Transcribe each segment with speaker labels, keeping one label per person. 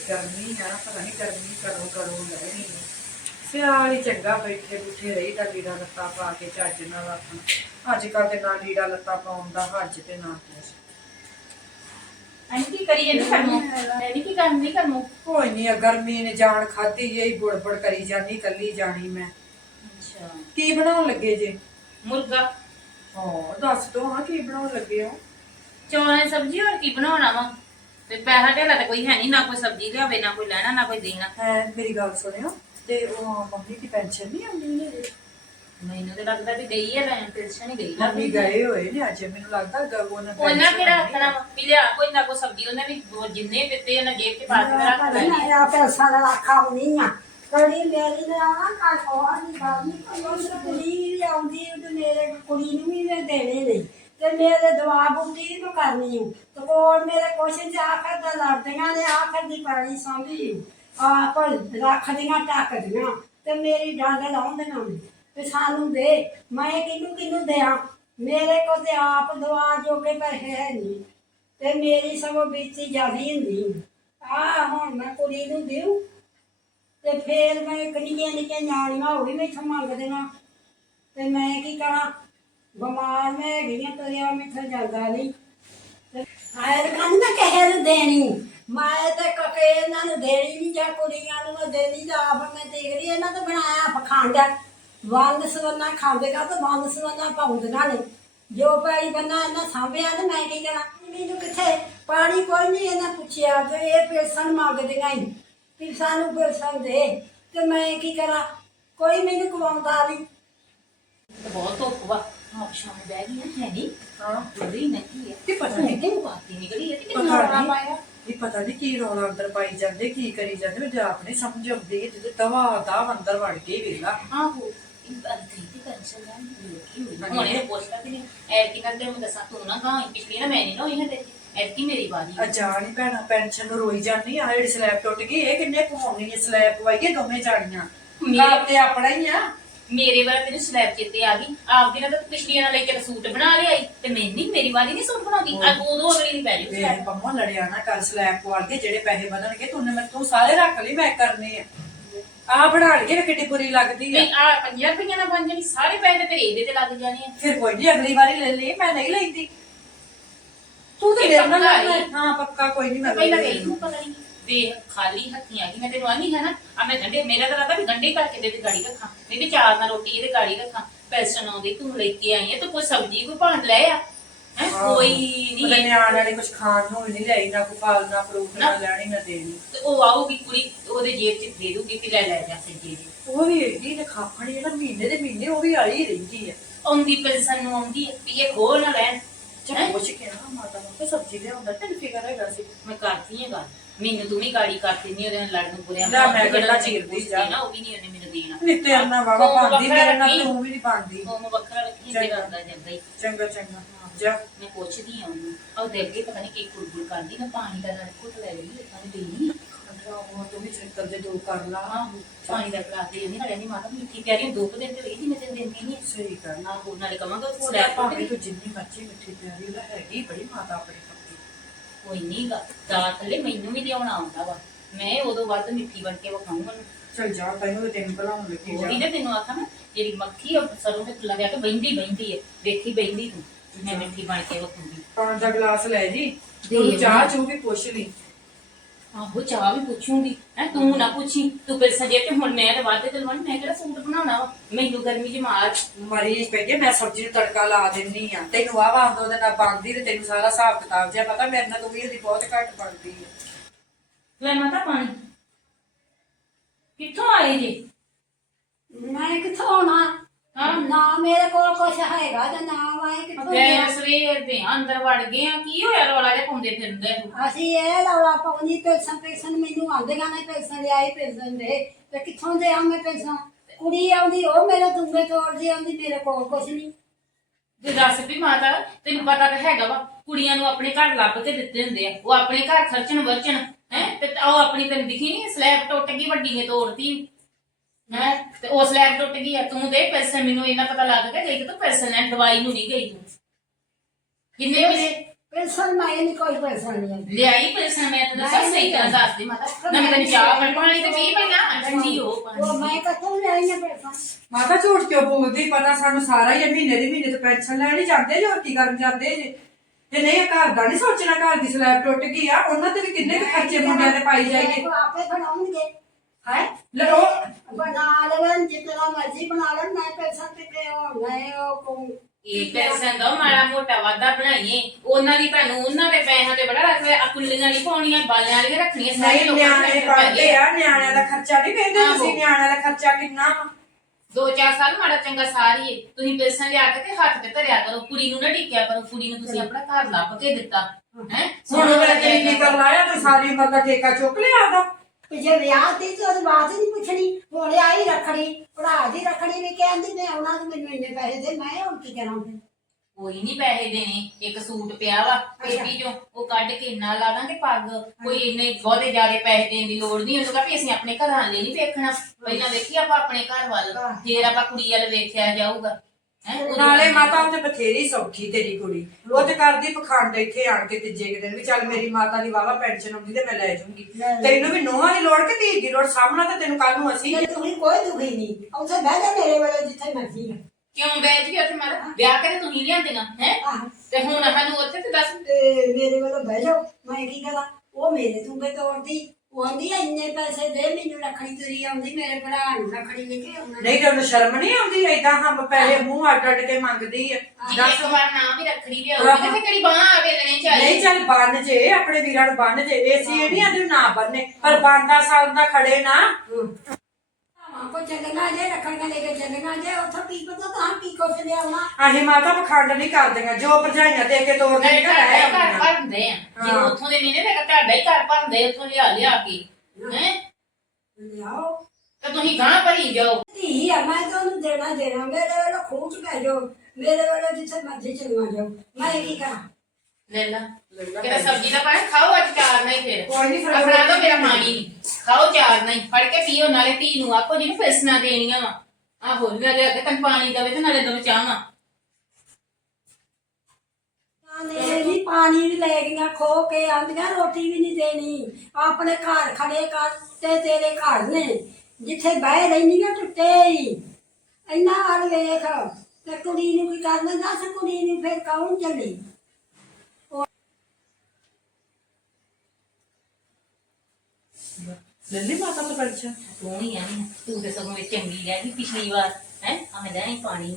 Speaker 1: गर्मी है पता नहीं गर्मी कदों कदों लैनी सियाल ही चंगा बैठे बुठे रही लीड़ा लत्ता पा के झज नाल अपना अजकल तो ना लीड़ा लत्ता पाउण दा हज ते ना कुछ
Speaker 2: आंटी करी जंदी करमो मैं की काम नहीं करमो
Speaker 1: कोई नहीं गर्मी ने जान खाधी यही बुड़बुड़ करी जानी कली जानी मैं
Speaker 2: अच्छा
Speaker 1: की बनाउण लगे जे
Speaker 2: मुर्गा
Speaker 1: हां दस दो हां की बनाउण लगे हो
Speaker 2: चौल सब्जी और की बनाना वा ते पैसा ढेला ते कोई है नहीं ना कोई सब्जी लियावे ना कोई लेना ना कोई देना
Speaker 1: है मेरी गल सुनियो ते ओ मम्मी की पेंशन नहीं आउंदी ने
Speaker 2: ਮੈਨੂੰ ਤੇ ਲੱਗਦਾ ਵੀ ਗਈ ਹੈ ਲੈਣ ਪੈਨਸ਼ਨ ਹੀ ਗਈ
Speaker 1: मम्मी गए होए ने ਅੱਜ ਮੈਨੂੰ ਲੱਗਦਾ ਗਗੋ ਨੇ
Speaker 2: ਉਹਨਾਂ ਕਿਹੜਾ ਆਖਣਾ ਵੀ ਲਿਆ ਕੋਈ ਨਾ ਕੋਈ ਸਬਜ਼ੀ ਉਹਨੇ ਵੀ ਜਿੰਨੇ ਦਿੱਤੇ ਉਹਨਾਂ ਜੇਬ 'ਚ ਪਾ ਕੇ ਰੱਖ ਲੈਣੀ
Speaker 3: ਆ ਪੈਸਾ ਦਾ ਰੱਖਾ ਨਹੀਂ ਆ ਕੜੀ ਮੇਰੀ ਨੇ ਆਣਾ ਕਾ ਸੋਹਾ ਨਹੀਂ ਬਾਦੀ ਕੋਈ ਕੁੜੀ ਵੀ ਆਉਂਦੀ ਤੇ ਮੇਰੇ ਕੁੜੀ ਨੂੰ ਵੀ ਮੈਂ ਦੇਣੇ ਨਹੀਂ ਤੇ ਮੇਰੇ ਦਵਾ ਬੁੱਢੀ ਨੂੰ ਕਰਨੀ ਹੂੰ ਤੇ ਕੋਲ ਮੇਰੇ ਕੁਛ ਆਖਰ ਦਾ ਲੜਦੀਆਂ ਨੇ ਆਖਰ ਦੀ ਪਾਣੀ ਸਾਂਭੀ ਆ ਪਰ ਰੱਖਦੀਆਂ ਟੱਕਦੀਆਂ ਤੇ ਮੇਰੀ ਡਾਂਗ ਲਾਉਂਦੀਆਂ ਨੇ ਤੇ ਸਾਨੂੰ ਦੇ ਮੈਂ ਕਿਹਨੂੰ ਦਿਆਂ ਮੇਰੇ ਕੋਲ ਤੇ ਆਪ ਦਵਾ ਜੋਗੇ ਪੈਸੇ ਹੈ ਨਹੀਂ ਤੇ ਮੇਰੀ ਸਗੋਂ ਬੀਤੀ ਜਾਂਦੀ ਹੁੰਦੀ ਆ ਹੁਣ ਮੈਂ ਕੁੜੀ ਨੂੰ ਦਿਉ ਤੇ ਫੇਰ ਮੈਂ ਨਿੱਕੀਆਂ ਨਿਆਣੀਆਂ ਹੋ ਗਈ ਮੈਥੋਂ ਮੰਗਦੀਆਂ ਤੇ ਮੈਂ ਕੀ ਕਰਾਂ ਬਿਮਾਰ ਮੈਂ ਹੈਗੀ ਆ ਤੁਰਿਆ ਮੈਥੋਂ ਜਾਂਦਾ ਨਹੀਂ ਆਏ ਕੰਨ ਮੈਂ ਕਹਿ ਨੂੰ ਦੇਣੀ ਮੈਂ ਤੇ ਕਕੇ ਇਹਨਾਂ ਨੂੰ ਦੇਣੀ ਨਹੀਂ ਜਾਂ ਕੁੜੀਆਂ ਨੂੰ ਮੈਂ ਦੇਣੀ ਜਾਂ ਆਪ ਮੈਂ ਦੇਖ ਰਹੀ ਇਹਨਾਂ ਤੇ ਬਣਾਇਆ ਪਖੰਡ ਵੰਦ ਸਵੰਨਾ ਖਾਂਦੇਗਾ ਤਾਂ ਵੰਦ ਸਵੰਨਾ ਪਾਉਂਦੀਆਂ ਨੇ ਜੋ ਪੈਲੀ ਬੰਨਾ ਇਹਨਾਂ ਸਾਂਭਿਆ ਤੇ ਮੈਂ ਕੀ ਕਰਾਂ ਮੈਨੂੰ ਕਿੱਥੇ ਪਾਣੀ ਕੋਈ ਨਹੀਂ ਇਹਨਾਂ ਪੁੱਛਿਆ ਤੇ ਇਹ ਪੈਸਣ ਮੰਗਦੀਆਂ ਹੀ ਕਿ ਸਾਨੂੰ ਪੈਸਣ ਦੇ ਤੇ ਮੈਂ ਕੀ ਕਰਾਂ ਕੋਈ ਮੈਨੂੰ ਕਵਾਉਂਦਾ ਨਹੀਂ
Speaker 2: ਬਹੁਤ ਧੁੱਪ ਵਾ ਆਪ ਸ਼ਾਮ ਬਹਿ ਗਈ ਹੈ ਨਹੀਂ
Speaker 1: ਹਾਂ
Speaker 2: ਬੜੀ ਨਹੀਂ ਹੈ
Speaker 1: ਤੇ ਪਤਾ ਨਹੀਂ
Speaker 2: ਕਿ ਬਾਤੀ ਨਿਕਲੀ ਹੈ ਤੇ ਕਿੰਨਾ ਰੌਲਾ ਪਾਇਆ
Speaker 1: ਇਹ ਪਤਾ ਨਹੀਂ ਕੀ ਰੌਲਾ ਅੰਦਰ ਪਾਈ ਜਾਂਦੇ ਕੀ ਕਰੀ ਜਾਂਦੇ ਮੈਨੂੰ ਆਪ ਨਹੀਂ ਸਮਝ ਆਉਂਦੀ ਜਦੋਂ ਤਵਾ ਦਾ ਅੰਦਰ ਵੜ ਕੇ ਵੇਲਾ
Speaker 2: ਆਹੋ ਅੰਤੀ ਦੀ ਟੈਨਸ਼ਨ ਲੈਣ ਦੀ ਕੀ ਹੋਈ ਹੁਣ ਇਹ ਪੁੱਛਦਾ ਕਿ ਨਹੀਂ ਐਤਕੀ ਨਾਲ ਤੇ ਮੈਂ ਦੱਸਾਂ ਤੂੰ ਨਾ ਗਾਂ ਪਿਛਲੀ ਨਾ ਮੈਂ ਨਹੀਂ ਨਾ ਹੋਈ ਹੈ ਤੇ ਐਤਕੀ ਮੇਰੀ ਵਾਰੀ
Speaker 1: ਅਜਾ ਨਹੀਂ ਭੈਣਾ ਪੈਨਸ਼ਨ ਨੂੰ ਰੋਈ ਜਾਂਦੀ ਆ ਜਿਹੜੀ ਸਲੈਬ ਟੁੱਟ ਗਈ ਇਹ ਕਿੰਨੇ ਪਵਾਉਣੀ ਹੈ ਸਲੈਬ ਪਵਾਈਏ ਦੋਵੇਂ ਜਾਣੀਆਂ ਆਪ ਤੇ ਆਪਣਾ ਹੀ ਆ
Speaker 2: ਮੇਰੇ ਵਾਰ ਤੈਨੂੰ ਸਲੈਬ ਚੇਤੇ ਆ ਗਈ ਆਪਦੀ ਨਾਲ ਤਾਂ ਪਿਛਲੀਆਂ ਨਾਲ ਲੈ ਕੇ ਸੂਟ ਬਣਾ ਲਿਆਈ ਤੇ ਮੈਨੀ ਮੇਰੀ ਵਾਰੀ ਨਹੀਂ ਸੂਟ ਬਣਾਉਂਦੀ ਆ ਉਦੋਂ ਅਗਲੀ ਦੀ ਪੈ ਰਹੀ
Speaker 1: ਤੇ ਪੰਮਾ ਲੜਿਆ ਨਾ ਕਰ ਸਲੈਬ ਪਵਾਲ ਕੇ ਜਿਹੜੇ ਪੈਸੇ ਵਧਣਗੇ ਤੂੰ ਸਾਰੇ ਰੱਖ ਲਈ ਮੈਂ ਕਰਨੇ ਆ ਬਣਾ ਲਈਏ ਕਿੱਡੀ ਬੁਰੀ ਲੱਗਦੀ ਆ
Speaker 2: ਨਹੀਂ ਆ 50 ਰੁਪਈਆ ਨਾਲ ਬਣ ਜਾਣੀ ਸਾਰੇ ਪੈਸੇ ਤੇਰੇ ਇਹਦੇ ਤੇ ਲੱਗ ਜਾਣੇ ਆ
Speaker 1: ਫਿਰ ਕੋਈ ਨਹੀਂ ਅਗਲੀ ਵਾਰੀ ਲੈ ਲਈ ਮੈਂ ਨਹੀਂ ਲੈਂਦੀ ਤੂੰ ਤੇ ਮੇਰੇ ਨਾਲ ਹਾਂ ਪੱਕਾ ਕੋਈ ਨਹੀਂ ਮੈਂ
Speaker 2: ਪਹਿਲਾਂ ਗਈ ਨੂੰ ਪਤਾ ਨਹੀਂ ਵੇਖ ਖਾਲੀ ਹੱਥੀਂ ਆ ਗਈ ਮੈਂ ਤੈਨੂੰ ਆਨੀ ਹੈ ਨਾ ਆ ਮੈਂ ਗੰਡੇ ਮੇਰਾ ਤਾਂ ਰਾਤਾ ਵੀ ਗੰਡੇ ਕਰਕੇ ਦੇ ਗਾੜੀ ਰੱਖਾਂ ਨਹੀਂ ਤੇ ਚਾਰ ਨਾਲ ਰੋਟੀ ਇਹਦੇ ਗਾੜੀ ਰੱਖਾਂ ਪੈਸੇ ਆਉਂਦੇ ਤੂੰ ਲੈ ਕੇ ਆਈ ਹੈ ਤੂੰ ਕੋਈ ਸਬਜ਼ੀ ਕੋਈ ਭਾਂਡ ਲੈ ਆ ਹੈ ਕੋਈ ਨਹੀਂ
Speaker 1: ਨਿਆਣ ਵਾਲੀ ਕੁਝ ਖਾਣ ਨੂੰ ਨਹੀਂ ਲਈ ਨਾ ਕੋਈ ਫਲ ਨਾ ਫਰੂਟ ਨਾ ਲੈਣੀ ਨਾ ਦੇਣੀ
Speaker 2: ਤੇ ਉਹ ਆਊਗੀ ਕੁੜੀ ਉਹਦੇ ਜੇਬ 'ਚ ਦੇ ਦੂਗੀ ਕਿ ਲੈ ਜਾ ਸੱਜੇ ਦੀ
Speaker 1: ਉਹ ਵੀ ਇਹਦੀ ਨੇ ਖਾਪਣੀ ਜਿਹੜਾ ਮਹੀਨੇ ਦੇ ਮਹੀਨੇ ਉਹ ਵੀ ਆਈ ਰਹਿੰਦੀ ਆ
Speaker 2: ਆਉਂਦੀ ਪੈਸਨ ਨੂੰ ਆਉਂਦੀ ਹੈ ਵੀ ਇਹ ਖੋਲ ਨਾ ਲੈਣ
Speaker 1: ਚੱਲ ਪੁੱਛ ਕੇ ਨਾ ਮਾਤਾ ਨੂੰ ਕਿ ਸਬਜ਼ੀ ਲਿਆਉਂਦਾ ਤੈਨੂੰ ਫਿਕਰ ਹੈਗਾ ਸੀ
Speaker 2: ਮੈਂ ਕਰਦੀ ਹਾਂ ਗੱਲ ਮੈਨੂੰ ਤੂੰ ਵੀ ਗਾੜੀ ਕਰਦੀ ਨਹੀਂ ਉਹਦੇ ਨਾਲ ਲੜਨ ਨੂੰ ਬੁਰਿਆ
Speaker 1: ਨਾ ਮੈਂ ਗੱਲਾਂ ਚੀਰਦੀ ਜਾ
Speaker 2: ਨਾ ਉਹ ਵੀ ਨਹੀਂ ਉਹਨੇ ਮੈਨੂੰ ਦੇਣਾ
Speaker 1: ਨਿੱਤੇ ਅੰਨਾ ਵਾਵਾ ਪਾਉਂਦੀ ਮੇਰੇ ਨਾਲ ਤੂੰ ਵੀ ਨਹੀਂ ਪਾਉਂਦੀ
Speaker 2: ਉਹ ਮੈਂ ਵੱਖਰਾ ਰੱਖੀ ਤੇ ਕਰਦਾ ਜਾਂਦਾ ਹੀ
Speaker 1: ਚੰਗਾ ਚੰਗਾ ਜਾ
Speaker 2: ਮੈਂ ਪੁੱਛਦੀ ਆ ਉਹਨੂੰ ਉਹ ਦੇ ਅੱਗੇ ਪਤਾ ਨਹੀਂ ਕੀ ਕੁੜਬੁੜ ਕਰਦੀ ਨਾ ਪਾਣੀ ਦਾ ਘੁੱਟ ਲੈ ਲਈ ਉਹਨੇ ਦੇਣੀ
Speaker 1: ਉਹ ਤੂੰ ਵੀ ਚੱਕਰ ਦੇ ਦੋ ਕਰ ਲਾ
Speaker 2: ਪਾਣੀ ਦਾ ਗਲਾਸ ਦੇ ਨਹੀਂ ਹਲੇ ਨਹੀਂ ਮਾਤਾ ਮਿੱਠੀ ਪਿਆਰੀ ਦੋ ਕੁ ਦਿਨ ਤੇ ਰਹੀ ਜਿੰਨੇ ਦਿਨ ਦਿੰਦੀ ਨਹੀਂ
Speaker 1: ਸਹੀ ਗੱਲ
Speaker 2: ਨਾ ਹੋਰ ਨਾਲੇ ਕਵਾਂਗਾ
Speaker 1: ਉਹ ਲੈ ਭਾਵੇਂ ਤੂੰ ਜਿੰਨੀ ਮਰਜ਼ੀ ਮਿੱਠੀ ਪਿਆਰੀ ਉਹਦਾ ਹੈਗੀ ਬੜੀ ਮਾਤਾ ਆਪਣੀ ਪੱਕੀ
Speaker 2: ਕੋਈ ਨਹੀਂ ਦਾਲ ਥੱਲੇ ਮੈਨੂੰ ਵੀ ਲਿਆਉਣਾ ਆਉਂਦਾ ਵਾ ਮੈਂ ਉਦੋਂ ਵੱਧ ਮਿੱਠੀ ਬਣ ਕੇ ਵਿਖਾਉਂਗਾ
Speaker 1: ਚਲ ਜਾ ਤੈਨੂੰ ਤੈਨੂੰ ਭਲਾਉਣ ਲੱਗੀ ਜਾ
Speaker 2: ਉਹੀ ਨਾ ਤੈਨੂੰ ਆਖਾਂ ਨਾ ਜਿਹੜੀ ਮੱਖੀ ਉਹ ਸਰੋਂ ਤੇ ਲਗਿਆ ਕੇ ਬੈਂਦੀ ਹੈ ਵੇਖੀ ਬੈਂਦੀ ਤੂੰ ਮੈਂ ਮਿੱਠੀ ਬਣ ਕੇ ਵਿਖਾਉਂਗੀ
Speaker 1: ਪਾਣੀ ਦਾ ਗਲਾਸ ਲੈ ਜੀ ਤੂੰ ਚਾਹ ਚੂ ਵੀ ਪੁੱਛ ਲਈ
Speaker 2: ਆਹੋ ਚਾਹ ਵੀ ਪੁੱਛੂੰਗੀ ਹੈ ਤੂੰ ਨਾ ਪੁੱਛੀ ਤੂੰ ਪੈਸਾ ਜੇ ਤੇ ਹੁਣ ਮੈਂ ਤੇ ਵਾਦੇ ਤੇ ਮੈਂ ਕਿਹੜਾ ਸੂਟ ਬਣਾਉਣਾ ਵਾ ਮੈਨੂੰ ਗਰਮੀ 'ਚ ਮਾਰ
Speaker 1: ਮਰੀ ਪਈ ਮੈਂ ਸਬਜ਼ੀ ਨੂੰ ਤੜਕਾ ਲਾ ਦਿੰਨੀ ਆ ਤੈਨੂੰ ਵਾਹ ਵਾਹ ਉਹਦੇ ਨਾਲ ਬਣਦੀ ਤੇ ਤੈਨੂੰ ਸਾਰਾ ਹਿਸਾਬ ਕਿਤਾਬ ਜਿਹਾ ਪਤਾ ਮੇਰੇ ਨਾਲ ਤੂੰ ਵੀ ਇਹਦੀ ਬਹੁਤ ਘੱਟ ਬਣਦੀ ਹੈ
Speaker 2: ਲੈ ਮਾਤਾ ਪਾਣੀ ਕਿੱਥੋਂ ਆਏ ਜੀ
Speaker 3: ਮੈਂ ਕਿੱਥੋਂ ਆਉਣਾ ਨਾ ਮੇਰੇ ਕੋਲ ਕੁਛ ਹੈਗਾ ਤੇ ਨਾ ਮੈਂ ਕਿੱਥੋਂ
Speaker 2: ਮੈਂ ਸਵੇਰ ਦੇ ਅੰਦਰ ਵੜ ਗਏ ਆ ਕੀ ਹੋਇਆ ਰੌਲਾ ਜਿਹਾ ਪਾਉਂਦੇ ਫਿਰਦੇ
Speaker 3: ਅਸੀਂ ਇਹ ਰੌਲਾ ਪਾਉਣੀ ਪੈਸਨ ਮੈਨੂੰ ਆਂਦੇਗਾ ਨਾ ਪੈਸਨ ਲਿਆਈ ਪੈਸਨ ਦੇ ਤੇ ਕਿੱਥੋਂ ਦੇ ਮੈਂ ਪੈਸਾ ਕੁੜੀ ਆਉਂਦੀ ਉਹ ਮੇਰੇ ਤੁੰਗੇ ਤੋੜਦੀ ਆਉਂਦੀ ਮੇਰੇ ਕੋਲ ਕੁਛ ਨਹੀਂ
Speaker 2: ਜੇ ਦੱਸ ਵੀ ਮਾਤਾ ਤੈਨੂੰ ਪਤਾ ਤਾਂ ਹੈਗਾ ਵਾ ਕੁੜੀਆਂ ਨੂੰ ਆਪਣੇ ਘਰ ਲੱਭ ਕੇ ਦਿੱਤੇ ਹੁੰਦੇ ਆ ਉਹ ਆਪਣੇ ਘਰ ਖਰਚਣ ਵਰਚਣ ਹੈ ਤੇ ਉਹ ਆਪਣੀ ਤੈਨੂੰ ਦਿਖੀ ਨਹੀਂ ਸਲੈਬ ਟੁੱਟ ਗਈ ਵੱਡੀ ਨੇ ਤੋੜਤੀ ਹੈ ਤੇ ਉਹ ਸਲੈਬ ਟੁੱਟ ਗਈ ਆ ਤੂੰ ਦੇ ਪੈਸੇ ਮੈਨੂੰ ਇਹਨਾਂ ਪਤਾ ਲੱਗ ਗਿਆ ਗਈ ਕਿ ਤੂੰ ਪੈਸੇ ਲੈਣ ਦਵਾਈ ਨੂੰ ਨਹੀਂ ਗਈ ਤੂੰ ਕਿੰਨੇ ਵਜੇ
Speaker 3: ਪੈਸਾ ਮੈਂ ਨਹੀਂ ਕੋਈ ਪੈਸਾ ਨਹੀਂ ਆਉਂਦੀ।
Speaker 2: ਲਿਆਈ ਪੈਸਾ ਮੈਂ ਤਾਂ ਦੱਸਾਂ ਸਹੀ ਤਰ੍ਹਾਂ ਦੱਸਦੀ ਮਾਤਾ ਨਾ ਮੈਂ ਤੈਨੂੰ ਚਾਹ ਪਾਣੀ ਤੇ ਪੀ ਪਹਿਲਾਂ ਠੰਡੀ ਹੋ
Speaker 3: ਉਹ
Speaker 2: ਪਾਣੀ
Speaker 3: ਮੈਂ ਕਿੱਥੋਂ ਲਿਆਈ ਨਾ ਪੈਸਾ।
Speaker 1: ਮਾਤਾ ਝੂਠ ਕਿਉਂ ਬੋਲਦੀ? ਪਤਾ ਸਾਨੂੰ ਸਾਰਾ ਹੀ ਆ, ਮਹੀਨੇ ਦੀ ਮਹੀਨੇ ਤੋਂ ਪੈਨਸ਼ਨ ਲੈਣ ਹੀ ਜਾਂਦੇ ਜੇ, ਹੋਰ ਕੀ ਕਰਨ ਜਾਂਦੇ ਜੇ? ਤੇ ਨਹੀਂ ਘਰ ਦਾ ਨਹੀਂ ਸੋਚਣਾ, ਘਰ ਦੀ ਸਲੈਬ ਟੁੱਟ ਗਈ ਆ, ਉਹਨਾਂ ਤੇ ਵੀ ਕਿੰਨੇ ਕੁ ਖਰਚੇ ਮੁੰਡਿਆਂ ਦੇ ਪਾਈ ਜਾਏਗੇ।
Speaker 3: ਉਹ ਆਪੇ ਬਣਾਉਣਗੇ
Speaker 1: ਹੈ ਲੋ
Speaker 3: ਬਣਾ ਲੈਣ ਜਿਤਨਾ ਮਰਜ਼ੀ ਬਣਾ ਲੈਣ, ਮੈਂ ਪੈਸਾ ਕਿਤੇ ਮੈਂ ਉਹ
Speaker 2: ਇਹ ਪੈਸਾ ਦਾ ਮਾੜਾ ਮੋਟਾ ਵਾਧਾ ਬਣਾਈਏ ਉਹਨਾਂ ਦੀ ਤੁਹਾਨੂੰ ਉਹਨਾਂ ਦੇ ਪੈਸਿਆਂ ਤੇ ਬੜਾ ਰੱਖਦੇ ਆ ਕੁੱਲੀਆਂ ਨਹੀਂ ਪਾਉਣੀਆਂ ਬਾਲਿਆਂ ਵਾਲੀਆਂ ਰੱਖਣੀਆਂ ਸਾਰੇ
Speaker 1: ਨਹੀਂ
Speaker 2: ਲੋਕਾਂ
Speaker 1: ਨਿਆਣੇ ਪੜਦੇ ਆ, ਨਿਆਣਿਆਂ ਦਾ ਖਰਚਾ ਨਹੀਂ ਕਹਿੰਦੇ ਤੁਸੀਂ, ਨਿਆਣਿਆਂ ਦਾ ਖਰਚਾ ਕਿੰਨਾ ਵਾ?
Speaker 2: 2-4 ਸਾਲ ਮਾੜਾ ਚੰਗਾ ਸਾਰੀ ਤੁਸੀਂ ਪੈਸਾ ਲਿਆ ਕੇ ਤੇ ਹੱਥ ਤੇ ਧਰਿਆ ਕਰੋ ਕੁੜੀ ਨੂੰ ਨਾ ਢੀਕਿਆ ਕਰੋ ਕੁੜੀ ਨੂੰ ਤੁਸੀਂ ਆਪਣਾ ਘਰ ਲੱਭ ਕੇ ਦਿੱਤਾ ਹੈ
Speaker 1: ਹੁਣ ਉਹਨੇ ਤੇਰੀ ਕੀ ਕਰ ਲਾਇਆ ਤੇ ਸਾਰੀ ਉਮਰ ਦਾ ਠੇਕਾ ਚੁੱਕ ਲਿਆ ਉਹਦਾ।
Speaker 3: ਜੇ ਵਿਆਹ ਦੀ ਤੇ ਉਹਦੀ ਬਾਤ ਹੀ ਨਹੀਂ ਪੁੱਛਣੀ, ਹੁਣ ਆਈ ਰੱਖੜੀ ਭਰਾ ਦੀ ਰੱਖੜੀ ਵੀ ਕਹਿੰਦੀ ਮੈਂ ਉਹਨਾਂ ਨੂੰ ਮੈਨੂੰ ਇੰਨੇ ਪੈਸੇ ਦੇ, ਮੈਂ ਹੁਣ ਕੀ ਕਰਾਂ ਫਿਰ?
Speaker 2: ਕੋਈ ਨਹੀਂ ਪੈਸੇ ਦੇਣੇ ਇੱਕ ਸੂਟ ਪਿਆ ਵਾ ਪੇਟੀ ਚੋਂ ਉਹ ਕੱਢ ਕੇ ਇੰਨਾ ਲਾ ਦਾਂਗੇ ਪੱਗ ਕੋਈ ਇੰਨੇ ਬਹੁਤੇ ਜ਼ਿਆਦਾ ਪੈਸੇ ਦੇਣ ਦੀ ਲੋੜ ਨਹੀਂ ਉਹਨੂੰ ਕਹਾਂ ਵੀ ਅਸੀਂ ਆਪਣੇ ਘਰਾਂ ਲਈ ਨਹੀਂ ਵੇਖਣਾ ਪਹਿਲਾਂ ਵੇਖੀ ਆਪਾਂ ਆਪਣੇ ਘਰ ਵੱਲ ਫੇਰ ਆਪਾਂ ਕੁੜੀ ਵੱਲ ਵੇਖਿਆ ਜਾਊਗਾ
Speaker 1: ਨਾਲੇ ਮਾਤਾ ਉਹ ਤੇ ਬਥੇਰੀ ਸੌਖੀ ਤੇਰੀ ਕੁੜੀ, ਉਹ ਤੇ ਕਰਦੀ ਪਖੰਡ ਇੱਥੇ ਆਣ ਕੇ ਤੀਜੇ ਦਿਨ ਵੀ ਚੱਲ ਮੇਰੀ ਮਾਤਾ ਦੀ ਵਾਵਾ ਪੈਨਸ਼ਨ ਆਉਂਦੀ ਤੇ ਮੈਂ ਲੈ ਜਾਊਂਗੀ। ਤੈਨੂੰ ਵੀ ਨੋਹਾਂ ਦੀ ਲੋੜ ਕਿ ਧੀ ਦੀ ਲੋੜ? ਸਾਹਮਣਾ ਤੇ ਤੈਨੂੰ ਕੱਲ ਨੂੰ ਅਸੀਂ
Speaker 3: ਤੁਸੀਂ ਕੋਈ ਦੁਖੀ ਨਹੀਂ, ਉੱਥੇ ਬਹਿ ਜਾ ਮੇਰੇ ਵੱਲੋਂ ਜਿੱਥੇ ਮਰਜ਼ੀ ਹੈ।
Speaker 2: ਕਿਉਂ ਬੈਠ ਗਈ ਉੱਥੇ ਮਾਰਾ ਵਿਆਹ ਕਰੇ ਤੁਸੀਂ ਲਿਆਂਦੀਆਂ ਹੈ ਤੇ ਹੁਣ ਸਾਨੂੰ ਉੱਥੇ ਤੇ ਦੱਸ
Speaker 3: ਤੇ ਮੇਰੇ ਵੱਲੋਂ ਬਹਿ ਜਾਓ, ਮੈਂ ਕੀ ਕਰਾਂ? ਉਹ ਮੇਰੇ ਤੂੰ ਤੋੜਦੀ, ਉਹ ਆਂਦੀ ਇੰਨੇ ਪੈਸੇ ਦੇ ਮੈਨੂੰ ਰੱਖੜੀ ਤੁਰੀ ਆਉਂਦੀ, ਮੇਰੇ ਭਰਾ ਨੂੰ ਰੱਖੜੀ ਲੈ ਕੇ ਆਉਣਾ।
Speaker 1: ਨਹੀਂ ਤੇ ਉਹਨੂੰ ਸ਼ਰਮ ਨਹੀਂ ਆਉਂਦੀ? ਏਦਾਂ ਹਮ ਪੈਸੇ ਮੂੰਹ ਅੱਡ ਅੱਡ ਕੇ ਮੰਗਦੀ ਆ।
Speaker 2: ਦੱਸ ਵਾਰ ਨਾ ਵੀ ਰੱਖੜੀ ਲਿਆਉਗੀ ਤੇ ਕਿਹੜੀ ਬਾਹ ਆਵੇ ਲੈਣੇ ਚਾਹੀਏ
Speaker 1: ਨਹੀਂ ਚੱਲ ਬੰਨ ਜੇ ਆਪਣੇ ਵੀਰਾਂ ਨੂੰ ਬੰਨ ਜੇ, ਏਸੀ ਇਹ ਨਹੀਂ ਆਂਦੀ ਨਾ ਬੰਨੇ, ਪਰ ਬੰਦਾ ਸਾਲ ਦਾ ਖੜੇ ਨਾ।
Speaker 3: ਕੋ ਚੱਲਣਾ ਜੇ ਰੱਖੜੀਆਂ ਲੈ ਕੇ ਚੱਲਣਾ ਜੇ, ਉੱਥੋਂ ਕੀ ਪਤਾ ਤਾਂ ਕੀ ਕੁਛ ਲਿਆਉਣਾ।
Speaker 1: ਅਸੀਂ ਮਾਤਾ ਪਖੰਡ ਨਹੀਂ ਕਰਦੀਆਂ, ਜੋ ਭਰਜਾਈਆਂ ਦੇ ਕੇ ਤੋਰ ਦੇ
Speaker 2: ਘਰ ਭਰਦੇ ਆ ਜੇ ਉੱਥੋਂ ਦੇ ਨਹੀਂ ਨੇ ਤੁਹਾਡਾ ਹੀ ਘਰ ਭਰਦੇ ਉੱਥੋਂ ਲਿਆ ਕੇ ਹੈ
Speaker 3: ਲਿਆਓ
Speaker 2: ਤੇ ਤੁਸੀਂ ਗਾਂ ਭਰੀ ਜਾਓ
Speaker 3: ਧੀ ਆ, ਮੈਂ ਤਾਂ ਉਹਨੂੰ ਦੇਣਾ ਮੇਰੇ ਵੱਲੋਂ ਖੂਚ ਪੈ ਜਾਓ, ਮੇਰੇ ਵੱਲੋਂ ਜਿੱਥੇ ਮਰਜ਼ੀ ਚਲਵਾ ਜਾਓ, ਮੈਂ ਕੀ ਕਰਾਂ?
Speaker 2: ਲੈ ਲਾ ਕਿਹੜਾ ਸਬਜ਼ੀ ਦਾ ਪਾਣੀ ਖਾਓ ਅੱਜ ਚਾਰ ਨਹੀਂ ਫਿਰ
Speaker 1: ਕੋਈ ਨਹੀਂ ਫਿਰ
Speaker 2: ਆਪਣਾ ਤਾਂ ਮੇਰਾ ਪਾਣੀ ਨਹੀਂ ਖਾਓ ਚਾਰ ਨਹੀਂ ਫੜ ਕੇ ਪੀਓ ਨਾਲੇ ਧੀ ਨੂੰ ਆਖੋ ਜਿਹਨੂੰ ਫੈਸਣਾ ਦੇਣੀਆਂ ਵਾ ਆਹੋ ਨਾਲੇ ਅੱਗੇ ਤੈਨੂੰ ਪਾਣੀ ਦਵੇ ਤੇ ਨਾਲੇ ਦਵੇ ਚਾਹਾਂ
Speaker 3: ਵੀ ਪਾਣੀ ਵੀ ਲੈ ਗਈਆਂ ਖੋ ਕੇ ਆਂਦੀਆਂ, ਰੋਟੀ ਵੀ ਨਹੀਂ ਦੇਣੀ, ਆਪਣੇ ਘਰ ਖੜੇ ਕਰਤੇ ਤੇਰੇ ਘਰ ਨੇ, ਜਿੱਥੇ ਬਹਿ ਰਹਿੰਦੀਆਂ ਟੁੱਟੇ ਹੀ ਇੰਨਾ ਹਾਲ ਵੇਖ। ਤੇ ਕੁੜੀ ਨੂੰ ਕੀ ਕਰਨਾ ਦੱਸ, ਕੁੜੀ ਨੂੰ ਫਿਰ ਕੌਣ ਚੱਲੇ?
Speaker 1: ਲੱਲੀ ਮਾਤਾ ਤੋਂ ਪੈਨਸ਼ਨ
Speaker 2: ਤੂੰ ਹੀ ਆ ਨੀ ਤੂੰ ਤੇ ਸਗੋਂ ਵਿੱਚ ਚੰਗੀ ਰਹਿ ਗਈ ਪਿਛਲੀ ਵਾਰ ਹੈ ਆਂਦਾ ਨਹੀਂ ਪਾਣੀ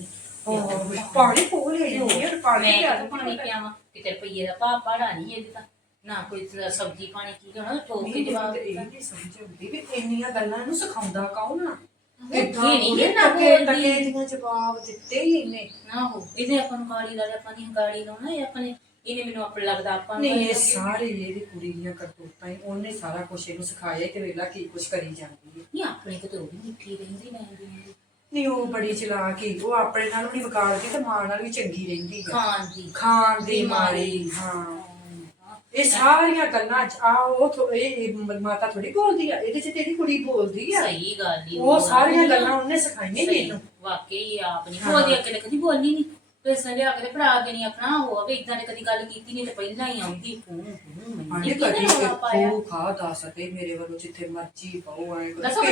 Speaker 1: ਪਾਣੀ ਪੋਲ ਹੈ ਜੀ, ਪਾਣੀ
Speaker 2: ਮੈਂ
Speaker 1: ਪਿਆ
Speaker 2: ਤਾਂ ਪਾਣੀ ਪਿਆਵਾਂ ਕਿਤੇ ਰੁਪਈਏ ਦਾ ਭਾਅ ਪਾੜਾ ਨਹੀਂ ਇਹਦੇ ਤਾਂ ਨਾ ਕੋਈ ਸਬਜ਼ੀ ਪਾਣੀ ਕੀ ਕਰਨਾ ਠੋਕ ਕੇ ਜਵਾਬ
Speaker 1: ਇਹ ਨਹੀਂ ਸਮਝ ਆਉਂਦੀ ਵੀ ਇੰਨੀਆਂ ਗੱਲਾਂ ਨੂੰ ਸਿਖਾਉਂਦਾ ਕੌਣ ਆ?
Speaker 2: ਇਹ ਨਹੀਂ ਕਿੰਨਾ
Speaker 1: ਟਕੇ
Speaker 2: ਬੋਲਦੀ
Speaker 1: ਦੀਆਂ ਜਵਾਬ ਦਿੱਤੇ ਹੀ ਇਹਨੇ।
Speaker 2: ਨਾ ਹੋ ਇਹਦੇ ਆਪਾਂ ਨੂੰ ਕਾਲੀ ਲਾ ਆਪਾਂ ਨਹੀਂ ਕਾਲੀ ਲਾਉਣਾ ਇਹ ਆਪਣੇ ਇਹਨੇ ਮੈਨੂੰ ਆਪਣੇ ਲੱਗਦਾ ਆਪਾਂ ਨੂੰ
Speaker 1: ਨਹੀਂ ਇਹ ਸਾਰੇ ਇਹਦੀ ਕੁੜੀ ਦੀਆਂ ਕਰਤੂਤਾਂ ਹੀ, ਉਹਨੇ ਸਾਰਾ ਕੁਝ ਇਹਨੂੰ ਸਿਖਾਇਆ ਕਿ ਵੇਲਾ ਕੀ ਕੁਝ ਕਰੀ ਜਾਂਦੀ ਹੈ।
Speaker 2: ਨਹੀਂ ਆਪਣੇ ਕਿਤੇ ਉਹ ਵੀ ਮਿੱਠੀ ਰਹਿੰਦੀ ਮੈਂ ਦੀ
Speaker 1: ਨਹੀਂ ਉਹ ਬੜੀ ਚਲਾਕ ਹੀ, ਉਹ ਆਪਣੇ ਨਾਲ ਵੀ ਵਿਗਾੜਦੀ ਤੇ ਮਾਂ ਨਾਲ ਵੀ ਚੰਗੀ ਰਹਿੰਦੀ ਹੈ। ਖਾਣ ਦੀ ਮਾਰੀ ਹਾਂ ਇਹ ਸਾਰੀਆਂ ਗੱਲਾਂ ਆ ਉਹ ਇਹ ਮਾਤਾ ਥੋੜੀ ਬੋਲਦੀ ਆ, ਇਹਦੇ ਚ ਤੇਰੀ ਕੁੜੀ ਬੋਲਦੀ ਆ।
Speaker 2: ਸਹੀ ਗੱਲ ਹੀ
Speaker 1: ਉਹ ਸਾਰੀਆਂ ਗੱਲਾਂ ਉਹਨੇ ਸਿਖਾਈਆਂ ਮੈਨੂੰ
Speaker 2: ਵਾਕਈ ਆਪ ਨਹੀਂ ਬੋਲਦੀ ਅਕਲੇ ਕਦੀ ਬੋਲਣੀ ਨਹੀਂ ਪੈਸਾ ਲਿਆ ਕੇ ਭਰਾ ਦੇਣੀ ਆਪਣਾ ਹੋਵੇ ਇਦਾਂ ਨੇ ਕਦੀ ਗੱਲ ਕੀਤੀ ਨਹੀਂ ਤੇ ਪਹਿਲਾਂ ਹੀ ਆਉਂਦੀ
Speaker 1: ਆਨੇ ਕਦੀ ਕੋ ਖਾ ਦਾ ਸਕੇ ਮੇਰੇ ਵੱਲੋਂ ਜਿੱਥੇ ਮਰਜੀ ਪਾਓ ਆਏ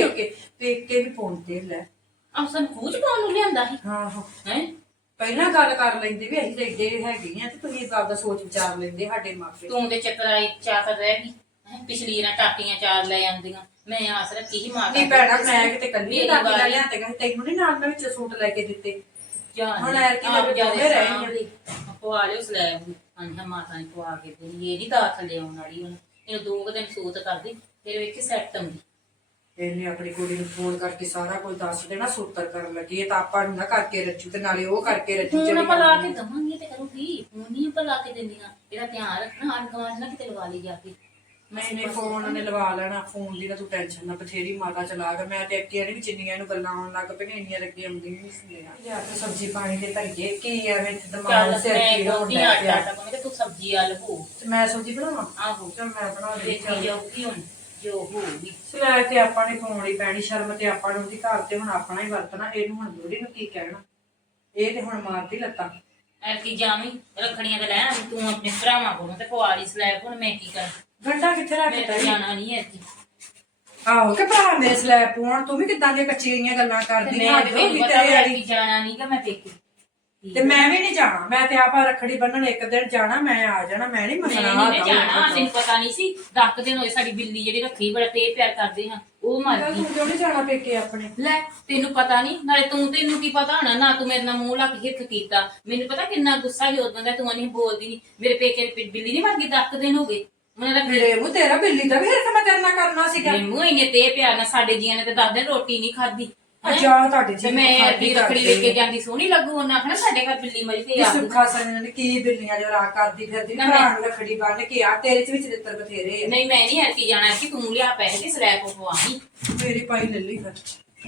Speaker 1: ਪੇਕੇ ਵੀ ਪਾਉਂਦੇ ਲੈ
Speaker 2: ਆਹ ਸਾਨੂੰ ਖੂਜ ਪਾਉਣ ਨੂੰ ਲਿਆਂਦਾ ਸੀ
Speaker 1: ਹਾਂ
Speaker 2: ਹੈ
Speaker 1: ਪਹਿਲਾਂ ਗੱਲ ਕਰ ਲੈਂਦੇ ਵੀ ਅਸੀਂ ਤਾਂ ਏਡੇ ਹੈਗੇ ਆ ਤੇ ਤੁਸੀਂ ਇਸ ਗੱਲ ਦਾ ਸੋਚ ਵਿਚਾਰ ਲੈਂਦੇ ਸਾਡੇ ਮਾਪੇ।
Speaker 2: ਤੂੰ ਦੇ ਚੱਕਰਾਈ ਚਾਤਰ ਰਹਿ ਗਈ ਪਿਛਲੀ ਨਾ ਟਾਕੀਆਂ ਚਾਰ ਲੈ ਆਉਂਦੀਆਂ ਮੈਂ ਆਸ ਰੱਖੀ ਸੀ ਮਾਤਾ
Speaker 1: ਨਹੀਂ ਭੈਣਾ ਮੈਂ ਕਿਤੇ ਕੱਲੀ ਟਾਕੀ ਦਾ ਲਿਆਂਦੇ ਗਏ ਤੈਨੂੰ ਨਹੀਂ ਨਾਲ ਮੈਂ ਵਿੱਚ ਸੂਟ ਲੈ ਕੇ ਦਿੱਤੇ ਹੁਣ ਐਰ ਕੀ ਲੱਗ ਜਾਂਦੇ ਰਹੇ
Speaker 2: ਪਵਾ ਲਿਓ ਸਲੈਬ ਹਾਂ ਮਾਤਾ ਨੇ ਪਵਾ ਕੇ ਦੇ ਇਹ ਨਹੀਂ ਦਾਤ ਲੈ ਆਉਣ ਵਾਲੀ ਹੁਣ ਇਹ 2 ਦਿਨ ਸੂਤ ਕਰਦੀ ਤੇਰੇ ਵਿੱਚ ਸੈੱਟ ਆਉਂਦੀ
Speaker 1: ਇਹਨੇ ਆਪਣੀ ਕੁੜੀ ਨੂੰ ਫੋਨ ਕਰਕੇ ਸਾਰਾ ਕੁਝ ਦੱਸ ਦੇਣਾ, ਸੂਤਰ ਕਰਨ ਲੱਗੀ ਹੈ ਤਾਂ ਆਪਾਂ ਨੂੰ ਨਾ ਕਰਕੇ ਰੱਜੂ ਤੇ ਨਾਲੇ ਉਹ ਕਰਕੇ ਰੱਜੂ।
Speaker 2: ਹੁਣ ਆਪਾਂ ਲਾ ਕੇ ਦਵਾਂਗੇ ਤੇ ਕਰੂਗੀ ਹੁਣ ਨਹੀਂ ਆਪਾਂ ਲਾ ਕੇ ਦਿੰਦੀਆਂ ਇਹਦਾ ਧਿਆਨ ਰੱਖਣਾ ਅਨਗਵਾਨ ਨਾ ਕਿਤੇ ਲਵਾ ਲਈ ਜਾ ਕੇ
Speaker 1: ਮੈਨੇ ਫੋਨ ਉਹਨੇ ਲਵਾ ਲੈਣਾ, ਫੋਨ ਦੀ ਤਾਂ ਤੂੰ ਟੈਨਸ਼ਨ ਨਾ, ਬਥੇਰੀ ਮਾਤਾ ਚਲਾ ਕੇ ਮੈਂ ਤੇ ਅੱਗੇ ਵੀ ਚਿੰਨੀਆਂ ਨੂੰ ਗੱਲਾਂ ਆਉਣ ਲੱਗ ਪਈਆਂ, ਇੰਨੀਆਂ ਲੱਗੀ ਆਉਂਦੀਆਂ ਨਹੀਂ ਸੀ ਯਾਰ ਤੇ ਸਬਜ਼ੀ ਪਾਣੀ ਦੇ ਧਰੀਏ ਕੀ ਐਵੇਂ ਦਿਮਾਗ ਸਿਰ ਪੀੜ ਹੋਣ ਲੱਗ ਪਿਆ।
Speaker 2: ਤੂੰ ਸਬਜ਼ੀ ਆਲ ਹੋ
Speaker 1: ਤੇ ਮੈਂ ਸਬਜ਼ੀ ਬਣਾਵਾਂ?
Speaker 2: ਆਹੋ
Speaker 1: ਚਲ ਮੈਂ ਬਣਾ
Speaker 2: ਦੇਖੀ ਜਾਊਗੀ ਹੁਣ ਜੋ ਹੋਊਗੀ
Speaker 1: ਸਲਾਹ ਤੇ ਆਪਾਂ ਨੇ ਪਾਉਣੀ ਪੈਣੀ, ਸ਼ਰਮ ਤੇ ਆਪਾਂ ਨੂੰ ਉਹਦੀ ਘਰ ਤੇ ਹੁਣ ਆਪਣਾ ਹੀ ਵਰਤਣਾ, ਇਹਨੂੰ ਹੁਣ ਦੋਰੀ ਨੂੰ ਕੀ ਕਹਿਣਾ, ਇਹ ਤੇ ਹੁਣ ਮਾਰਦੀ ਲੱਤਾਂ
Speaker 2: ਐਲਕੀ ਜਾਵੀਂ ਰੱਖੜੀਆਂ ਤੇ ਲੈ ਆਵੀਂ ਤੂੰ ਆਪਣੇ ਭਰਾਵਾਂ ਕੋਲੋਂ ਤੇ ਪਵਾ ਲਈ ਸਲੈਬ। ਹੁਣ ਮੈਂ ਕੀ ਕਰਾਂ?
Speaker 1: ਗੰਡਾ ਕਿੱਥੇ ਰੱਖ
Speaker 2: ਮੈਂ
Speaker 1: ਦਿੱਤਾ
Speaker 2: ਤਾਂ
Speaker 1: ਈ?
Speaker 2: ਜਾਣਾ ਨਹੀਂ ਐਲਕੀ।
Speaker 1: ਆਹੋ ਕਿ ਭਰਾ ਮੇਰੇ ਸਲੈਬ ਪਾਉਣ, ਤੂੰ ਵੀ ਕਿੱਦਾਂ ਦੀਆਂ ਕੱਚੀਆਂ ਜਿਹੀਆਂ ਗੱਲਾਂ ਕਰਦੀ
Speaker 2: ਮੈਂ
Speaker 1: ਹੱਦ
Speaker 2: ਤੇ
Speaker 1: ਹੋ
Speaker 2: ਤੈਨੂੰ
Speaker 1: ਗਈ
Speaker 2: ਪਤਾ
Speaker 1: ਤੇਰੇ ਵਾਲੀ।
Speaker 2: ਐਲਕੀ ਜਾਣਾ ਨਹੀਂ ਕਿ ਮੈਂ ਪੇਕੇ।
Speaker 1: ਤੇ ਮੈਂ ਵੀ ਨਹੀਂ ਜਾਣਾ, ਮੈਂ ਤੇ ਆਪਾ ਰੱਖੜੀ ਬੰਨਣ ਇੱਕ ਦਿਨ ਜਾਣਾ, ਮੈਂ ਆ ਜਾਣਾ, ਮੈਂ ਨਹੀਂ
Speaker 2: ਮੈਂ
Speaker 1: ਮਸਣਾ
Speaker 2: ਨਹੀਂ ਜਾਣਾ। ਤੈਨੂੰ ਪਤਾ ਨਹੀਂ ਸੀ 10 ਦਿਨ ਹੋਏ ਸਾਡੀ ਬਿੱਲੀ ਜਿਹੜੀ ਰੱਖੀ ਬੜਾ ਤੇ ਪਿਆਰ ਕਰਦੇ ਹਾਂ ਉਹ ਮਰ ਗਈ।
Speaker 1: ਤੂੰ ਕਿਉਂ ਨਹੀਂ ਜਾਣਾ ਪੇਕੇ ਆਪਣੇ?
Speaker 2: ਲੈ ਤੈਨੂੰ ਪਤਾ ਨਹੀਂ, ਨਾਲੇ ਤੈਨੂੰ ਕੀ ਪਤਾ ਹੋਣਾ ਨਾ, ਤੂੰ ਮੇਰੇ ਨਾਲ ਮੂੰਹ ਲਾ ਕੇ ਹਿੱਕ ਕੀਤਾ। ਮੈਨੂੰ ਪਤਾ ਕਿੰਨਾ ਗੁੱਸਾ ਸੀ ਉਦੋਂ ਦਾ, ਤੂੰ ਨਹੀਂ ਬੋਲਦੀ ਨਹੀਂ। ਮੇਰੇ ਪੇਕੇ ਬਿੱਲੀ ਨਹੀਂ ਮਰ ਗਈ, 10 ਦਿਨ ਹੋ ਗਏ ਉਹਨਾਂ ਦਾ।
Speaker 1: ਮੇਰੇ ਮੂੰਹ ਤੇਰਾ ਬਿੱਲੀ ਦਾ ਵੀ ਹਿਰਖ ਮੈਂ ਤੇਰੇ ਨਾਲ ਕਰਨਾ ਸੀਗਾ।
Speaker 2: ਮੇਰੇ ਮੂੰਹ ਇੰਨੇ ਤੇ ਪਿਆਰ ਨਾਲ ਸਾਡੇ ਜੀਆਂ ਨੇ ਤੇ 10 ਦਿਨ ਰੋਟੀ ਨਹੀਂ ਖਾਧੀ।
Speaker 1: ਅੱਛਾ ਤੁਹਾਡੇ
Speaker 2: ਤੇ
Speaker 1: ਜੀ
Speaker 2: ਮੈਂ ਅੱਡੀ ਰੱਖੜੀ ਵੇਖ ਕੇ ਜਾਂਦੀ ਸੋਹਣੀ ਲੱਗੂ, ਉਹਨਾਂ ਆਖਣਾ ਸਾਡੇ ਘਰ ਬਿੱਲੀ ਮਰੀ ਤੇ ਆ
Speaker 1: ਸੁੱਖਾ ਸੰਨ ਨੇ ਕੀ ਬਿੱਲੀਆਂ ਜੋ ਰਾਹ ਕਰਦੀ ਫਿਰਦੀ ਭਰਾ ਨੂੰ ਰੱਖੜੀ ਬੰਨ ਕੇ ਆ, ਤੇਰੇ ਚ ਵਿੱਚ ਦਿੱਤਰ ਬਥੇਰੇ ਆ।
Speaker 2: ਨਹੀਂ ਮੈਂ ਨਹੀਂ ਐਰਕੀ ਜਾਣਾ ਕਿ ਤੂੰ ਲਿਆ ਪੈਸੇ ਤੇ ਸਲੈਬ ਪਵਾਈ।
Speaker 1: ਮੇਰੀ ਪਾਈ ਲੈ ਲਈ ਫਿਰ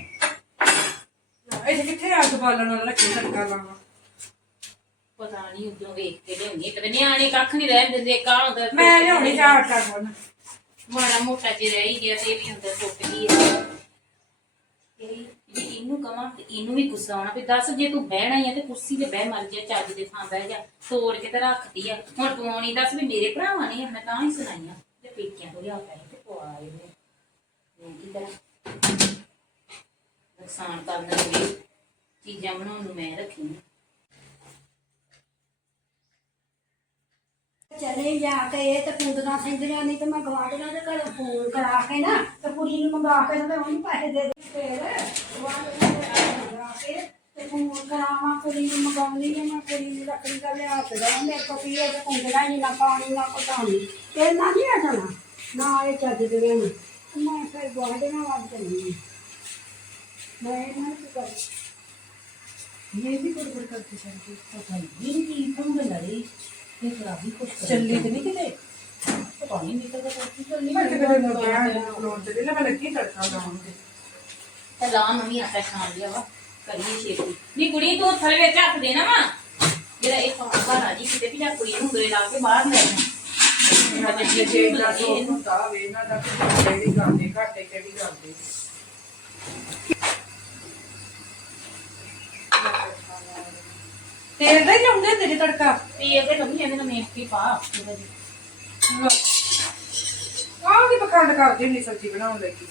Speaker 1: ਇਹ ਕਿੱਥੇ ਅੱਗ ਬਾਲਣ ਵਾਲਾ ਰੱਖੀ ਤੜਕਾ ਲਾਵਾਂ।
Speaker 2: ਪਤਾ ਨਹੀਂ ਉਦੋਂ ਵੇਖ ਕੇ ਲਿਆਉਣੀ ਤੇ ਨਿਆਣੇ ਕੱਖ ਨਹੀਂ ਰਹਿਣ ਦਿੰਦੇ। ਕਾ ਹੁੰਦਾ
Speaker 1: ਮੈਂ ਲਿਆਉਣੀ ਜਾ ਆਟਾ ਗੁੰਨ।
Speaker 2: ਮਾੜਾ ਮੋਟਾ ਜਿਹਾ ਰਹਿ ਹੀ ਗਿਆ ਤੇ ਇਹ ਵੀ ਹੁੰਦਾ ਟੁੱਟ ਗਈ ਹੈ। ਇਹਨੂੰ ਕਵਾਂ ਤੇ ਇਹਨੂੰ ਵੀ ਗੁੱਸਾ ਆਉਣਾ ਵੀ ਦੱਸ ਜੇ ਤੂੰ ਬਹਿਣਾ ਹੀ ਆ ਤੇ ਕੁਰਸੀ ਤੇ ਬਹਿ, ਮਰ ਜਾ ਚੱਜ ਦੇ ਥਾਂ ਬਹਿ ਜਾ। ਤੋੜ ਕੇ ਤੇ ਰੱਖਦੀ ਆ ਹੁਣ ਤੂੰ ਆਉਣੀ ਦੱਸ ਵੀ ਮੇਰੇ ਭਰਾਵਾਂ ਨੇ ਮੈਂ ਤਾਂ ਹੀ ਸੁਣਾਈਆਂ ਤੇ ਪੇਕਿਆਂ ਤੋਂ ਲਿਆ ਪੈਸੇ ਤੇ ਪਵਾ ਇਹਨੇ। ਮੈਂ ਕੀ ਕਰਾਂ? ਨੁਕਸਾਨ ਕਰਨ ਲੱਗੇ ਚੀਜ਼ਾਂ ਬਣਾਉਣ ਨੂੰ ਮੈਂ ਰੱਖੀ।
Speaker 3: ਚਲੇ ਜਾ ਕੇ ਇਹ ਤੇ ਕੁੰਦਣਾ ਸਿੰਦਰੀਆਂ ਨਹੀਂ ਤੇ ਮੈਂ ਗਵਾਂਢੀਆਂ ਦੇ ਘਰੋਂ ਫੋਨ ਕਰਾ ਕੇ ਨਾ ਤੇ ਕੁੜੀ ਨੂੰ ਮੰਗਾ ਕੇ ਤੇ ਉਹਨੂੰ ਪੈਸੇ ਦੇ ਦੇ। ਫਿਰ ਗਵਾਂਢੀਆਂ ਦੇ ਘਰੋਂ ਮੰਗਾ ਕੇ ਤੇ ਫੋਨ ਕਰਾਵਾਂ, ਕੁੜੀ ਨੂੰ ਮੰਗਾਉਣੀ ਹੈ, ਮੈਂ ਕੁੜੀ ਨੂੰ ਰੱਖੜੀ ਦਾ ਲਿਆ ਕੇ ਦੇਵਾਂ। ਮੇਰੇ ਕੋਲ ਕੀ ਹੈ ਤੇ ਕੁੰਦਣਾ ਹੀ ਨਾ ਪਾਣੀ ਨਾ ਕੋਟਾਣੀ ਇਹ ਨਾ ਨਹੀਂ ਆਣਾ ਨਾ ਇਹ ਚੱਜ ਦੇ ਰਹਿਣ। ਮੈਂ ਫਿਰ ਗਵਾਂਢੀਆਂ ਵੱਲ ਚੱਲੀ ਮੈਂ ਇਹਨਾਂ ਕੀ ਕਰਾਂ।
Speaker 1: ਇਹ ਵੀ ਗੁੜ ਕਰਦੀ ਜਾਂਦੀ
Speaker 2: ਪਤਾ ਨਹੀਂ ਕੀ ਫੋਨ ਲੜੀ ਤੇ ਖਰਾਬੀ ਕੁਛ
Speaker 1: ਚੱਲੀ ਤੇ ਨਹੀਂ ਕਿਤੇ
Speaker 2: ਪਤਾ ਨਹੀਂ ਨਿਕਲਦਾ ਕੀ ਚੱਲੀ।
Speaker 1: ਮੈਂ ਕਿਤੇ ਮੈਂ ਲੋਨ ਤੇ ਲੈ ਮੈਂ ਲੱਗੀ ਤੜਕਾ ਲਾਉਣ ਤੇ।
Speaker 2: ਤੇ ਲਾ ਮੰਮੀ ਆਟਾ ਛਾਣ ਲਿਆ ਵਾ ਕਰੀਏ ਛੇਤੀ। ਨਹੀਂ ਕੁੜੀ ਤੂੰ ਥਲੇ ਵਿੱਚ ਰੱਖ ਦੇਣਾ ਵਾ ਜਿਹੜਾ ਇਹ ਫਾਂਕਾ ਨਾ ਜੀ ਕਿਤੇ ਵੀ ਜਾ ਕੁੜੀ ਨੂੰ ਉਂਗਲੇ ਲਾ ਕੇ ਬਾਹਰ ਲੈ ਜਾਣਾ।
Speaker 1: ਮੈਂ ਤੇ ਜੇ ਦਾ ਸੋ ਹੁੰਦਾ ਵੇ ਨਾ ਦਾ ਕਿਹੜੀ ਗੱਲ ਦੇ ਘਾਟੇ ਕਿਹੜੀ ਗੱਲ ਦੇ। ਤੇਲ ਦਾ ਹੀ ਲਾਉਂਦੇ ਹੁੰਦੇ ਜੀ ਤੜਕਾ।
Speaker 2: ਤੇ ਇਹਦੇ ਮੰਮੀ ਇਹਦੇ ਨਾਲ ਮੇਥੀ ਪਾ
Speaker 1: ਆਹ ਕੀ ਪਖੰਡ ਕਰਦੀ ਹੁੰਦੀ ਸਬਜ਼ੀ ਬਣਾਉਣ ਲੱਗੀ।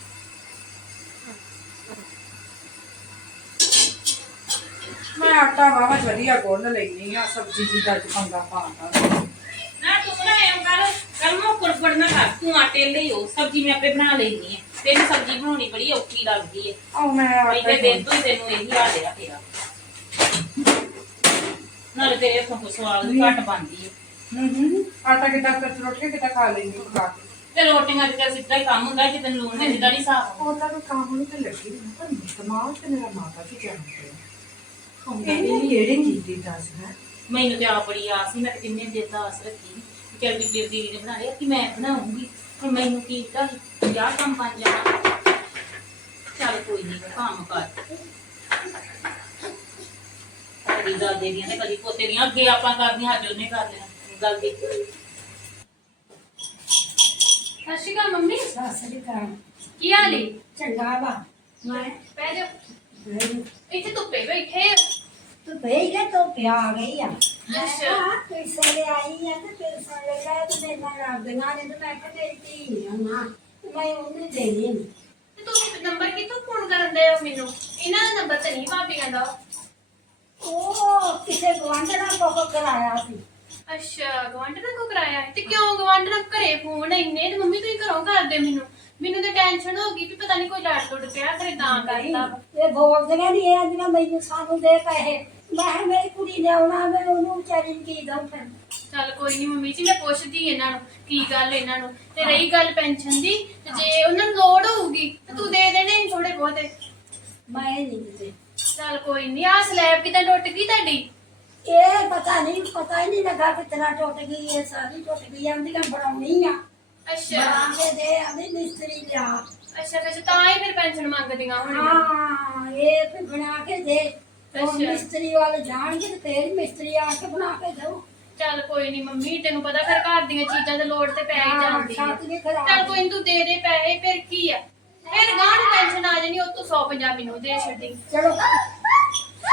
Speaker 1: ਮੈਂ ਆਟਾ ਵਾਵਾ ਵਧੀਆ ਗੁੰਨ ਲੈਣੀ ਆ, ਸਬਜ਼ੀ ਜੀ ਦਾ ਪੰਗਾ ਪਾਉਂਦਾ
Speaker 2: ਨਾ ਤੂੰ ਬਣਾਇਆ ਕਰ ਮੋ ਕੁੜਕੜ ਨਾ ਕਰ ਤੂੰ ਆਟੇ ਲਈ ਹੋ ਸਬਜ਼ੀ ਮੈਂ ਆਪੇ ਬਣਾ ਲੈਣੀ ਹੈ। ਤੈਨੂੰ ਸਬਜ਼ੀ ਬਣਾਉਣੀ ਬੜੀ ਔਖੀ ਲੱਗਦੀ ਹੈ।
Speaker 1: ਆਹ ਮੈਂ
Speaker 2: ਪਹਿਲੇ ਦਿਨ ਤੋਂ ਹੀ ਤੈਨੂੰ ਇਹੀ ਹਾਲ ਆ ਤੇਰਾ। ਨਾਲੇ ਤੇਰੇ ਹੱਥੋਂ ਕੋਈ ਸਵਾਦ ਵੀ ਘੱਟ ਬਣਦੀ ਹੈ।
Speaker 1: ਆਟਾ ਕਿੱਦਾਂ ਕਰ ਰੋਟੀ ਕਿੱਦਾਂ ਖਾ ਲੈਂਦੀ ਖਾ ਕੇ।
Speaker 2: ਤੇ ਰੋਟੀਆਂ ਦਾ ਸਿੱਧਾ ਹੀ ਕੰਮ ਹੁੰਦਾ ਕਿ ਤੈਨੂੰ ਲੂਣ ਦੇ ਸਿੱਧਾ ਨਹੀਂ ਹਿਸਾਬ
Speaker 1: ਉਹ ਤਾਂ ਕੰਮ ਨੂੰ ਤੇ ਲੱਗੀ ਨਾ ਪਰ ਦਿਮਾਗ ਤੇ ਮੇਰਾ ਮਾਤਾ ਕੀ ਜਾਣਦਾ
Speaker 2: ਹੁੰਦਾ।
Speaker 1: ਇਹ ਕਿਹੜੀ ਚੀਜ਼ ਦੀ ਦੱਸ ਹੈ।
Speaker 2: ਮੈਨੂੰ ਤੇ ਆਪ ਬੜੀ ਆਸ ਸੀ, ਮੈਂ ਤੇ ਕਿੰਨੇ ਦਿਨ ਦਾ ਆਸ ਰੱਖੀ ਚੱਲ ਵੀ ਤੇਰੀ ਦੀਦੀ ਨੇ ਬਣਾ ਲਿਆ ਕਿ ਮੈਂ ਬਣਾਉਂਗੀ। ਹੁਣ ਮੈਨੂੰ ਕੀ ਪਤਾ 50 ਕੰਮ ਬਣ ਜਾਣਾ। ਚੱਲ ਕੋਈ ਨਹੀਂ ਕੰਮ ਕਰ ਕਦੀ ਗੱਲ ਦੇ ਦੀਆਂ ਤੇ ਕਦੀ ਪੋਤੇ ਦੀਆਂ ਅੱਗੇ ਆਪਾਂ ਕਰਦੀਆਂ ਅੱਜ ਉਹਨੇ ਕਰ ਲੈਣਾ ਗੱਲ ਦੇਖ।
Speaker 4: ਸਤਿ ਸ਼੍ਰੀ ਅਕਾਲ ਮੰਮੀ।
Speaker 3: ਸਤਿ ਸ੍ਰੀ ਅਕਾਲ।
Speaker 4: ਕੀ ਹਾਲ ਏ?
Speaker 3: ਚੰਗਾ ਵਾ ਮੈਂ
Speaker 4: ਬਹਿ ਜਾ ਇੱਥੇ ਧੁੱਪੇ ਬੈਠੇ ਆ।
Speaker 3: ਤੂੰ ਭੇਜ ਲੈ ਤੋ ਪਿਆ ਆ ਗਈ ਆ।
Speaker 4: ਅੱਛਾ।
Speaker 3: ਕੋਈ ਸਵੇਰੇ ਆਈ ਆ ਤੇ ਫਿਰ ਸਾਰੇ ਲੈ ਤੇ ਮੇਰੇ ਨਾਲ ਰੱਖਦੀਆਂ ਨੇ ਤੇ ਮੈਂ ਕਿਹਾ ਤੇਰੀ ਧੀ ਨੀ ਆ ਨਾ ਤੇ ਮੈਂ ਉਹਨੂੰ ਦੇਣੀ ਨੀ।
Speaker 4: ਤੇ ਤੁਸੀਂ ਨੰਬਰ ਕਿੱਥੋਂ ਫੋਨ ਕਰਨ ਦੇ ਹੋ ਮੈਨੂੰ? ਇਹਨਾਂ ਦਾ ਨੰਬਰ ਤਾਂ ਨਹੀਂ ਭਾਬੀਆਂ ਦਾ।
Speaker 3: ਉਹ ਕਿਸੇ ਗਵਾਂਢਣਾ ਕੋਲ ਕਰਾਇਆ ਸੀ।
Speaker 4: ਅੱਛਾ ਗਵਾਂਢਣਾ ਕੋ ਕਰਾਇਆ ਹੈ? ਤੇ ਕਿਉਂ ਗਵਾਂਢਣਾ ਘਰੇ ਫੋਨ ਇੰਨੇ ਤੇ ਮੰਮੀ ਤੁਸੀਂ ਘਰੋਂ ਕਰਦੇ ਮੈਨੂੰ ਤਾਂ ਟੈਨਸ਼ਨ ਹੋ ਗਈ ਵੀ ਪਤਾ ਨਹੀਂ ਕੋਈ ਲੜ ਟੁੱਟ ਪਿਆ ਘਰੇ ਤਾਂ ਕਰਦਾ।
Speaker 3: ਇਹ ਬੋਲਦੀਆਂ ਨਹੀਂ ਇਹ ਆਂਦੀਆਂ ਮੈਨੂੰ ਸਾਨੂੰ ਦੇ ਪੈਸੇ। ਮੈਂ ਕਿਹਾ ਮੇਰੀ ਕੁੜੀ ਨੇ ਆਉਣਾ ਮੈਂ ਉਹਨੂੰ ਵਿਚਾਰੀ ਨੂੰ ਕੀ ਦਊਂ ਫਿਰ।
Speaker 4: ਚੱਲ ਕੋਈ ਨਹੀਂ ਮੰਮੀ ਜੀ ਮੈਂ ਪੁੱਛਦੀ ਇਹਨਾਂ ਨੂੰ ਕੀ ਗੱਲ ਇਹਨਾਂ ਨੂੰ। ਤੇ ਰਹੀ ਗੱਲ ਪੈਨਸ਼ਨ ਦੀ ਤੇ ਜੇ ਉਹਨਾਂ ਨੂੰ ਲੋੜ ਹੋਊਗੀ ਤੇ ਤੂੰ ਦੇ ਦੇਣੇ ਥੋੜੇ ਬਹੁਤੇ।
Speaker 3: ਮੈਂ ਨਹੀਂ ਦਿੱਤੇ।
Speaker 4: ਚੱਲ ਕੋਈ ਨਹੀਂ। ਆ ਸਲੈਬ ਕਿਦਾਂ ਟੁੱਟ ਗਈ ਤੁਹਾਡੀ?
Speaker 3: ਇਹ ਪਤਾ ਹੀ ਨਹੀਂ ਲੱਗਾ ਕਿਤਨਾ ਟੁੱਟ ਗਈ। ਇਹ ਸਾਰੀ ਟੁੱਟ ਗਈ ਆਂਦੀਆਂ ਬਣਾਉਣੀ ਆ।
Speaker 4: ਅੱਛਾ
Speaker 3: ਬਣਾ ਕੇ ਦੇ ਆਂਦੀ ਮਿਸਤਰੀ ਲਿਆ।
Speaker 4: ਅੱਛਾ ਅੱਛਾ ਤਾਂ ਹੀ ਫਿਰ ਪੈਨਸ਼ਨ ਮੰਗਦੀਆਂ ਹੁਣ।
Speaker 3: ਹਾਂ ਇਹ ਫਿਰ ਬਣਾ ਕੇ ਦੇ। ਉਹ
Speaker 4: ਅੱਛਾ।
Speaker 3: ਮਿਸਤਰੀ ਵਾਲੇ ਜਾਣਗੇ ਤੇ ਫੇਰ ਮਿਸਤਰੀ ਆ ਕੇ ਬਣਾ ਕੇ ਦਊ।
Speaker 4: ਚੱਲ ਕੋਈ ਨਹੀਂ ਮੰਮੀ ਤੈਨੂੰ ਪਤਾ ਫਿਰ ਘਰ ਦੀਆਂ ਚੀਜ਼ਾਂ ਤੇ ਲੋੜ ਤੇ ਪੈ ਹੀ ਜਾਂਦੀ ਹੈ।
Speaker 3: ਛੱਤ ਵੀ ਖਰਾਬ।
Speaker 4: ਚੱਲ ਕੋਈ ਨੀ ਤੂੰ ਦੇ ਦੇ ਪੈਸੇ ਫਿਰ ਕੀ ਆ। ਫਿਰ ਗਾਂ ਨੂੰ ਟੈਨਸ਼ਨ ਆ ਜਾਣੀ ਉਹ ਤੋਂ 150 ਮੈਨੂੰ ਦੇ ਛੱਡੀ।
Speaker 3: ਚਲੋ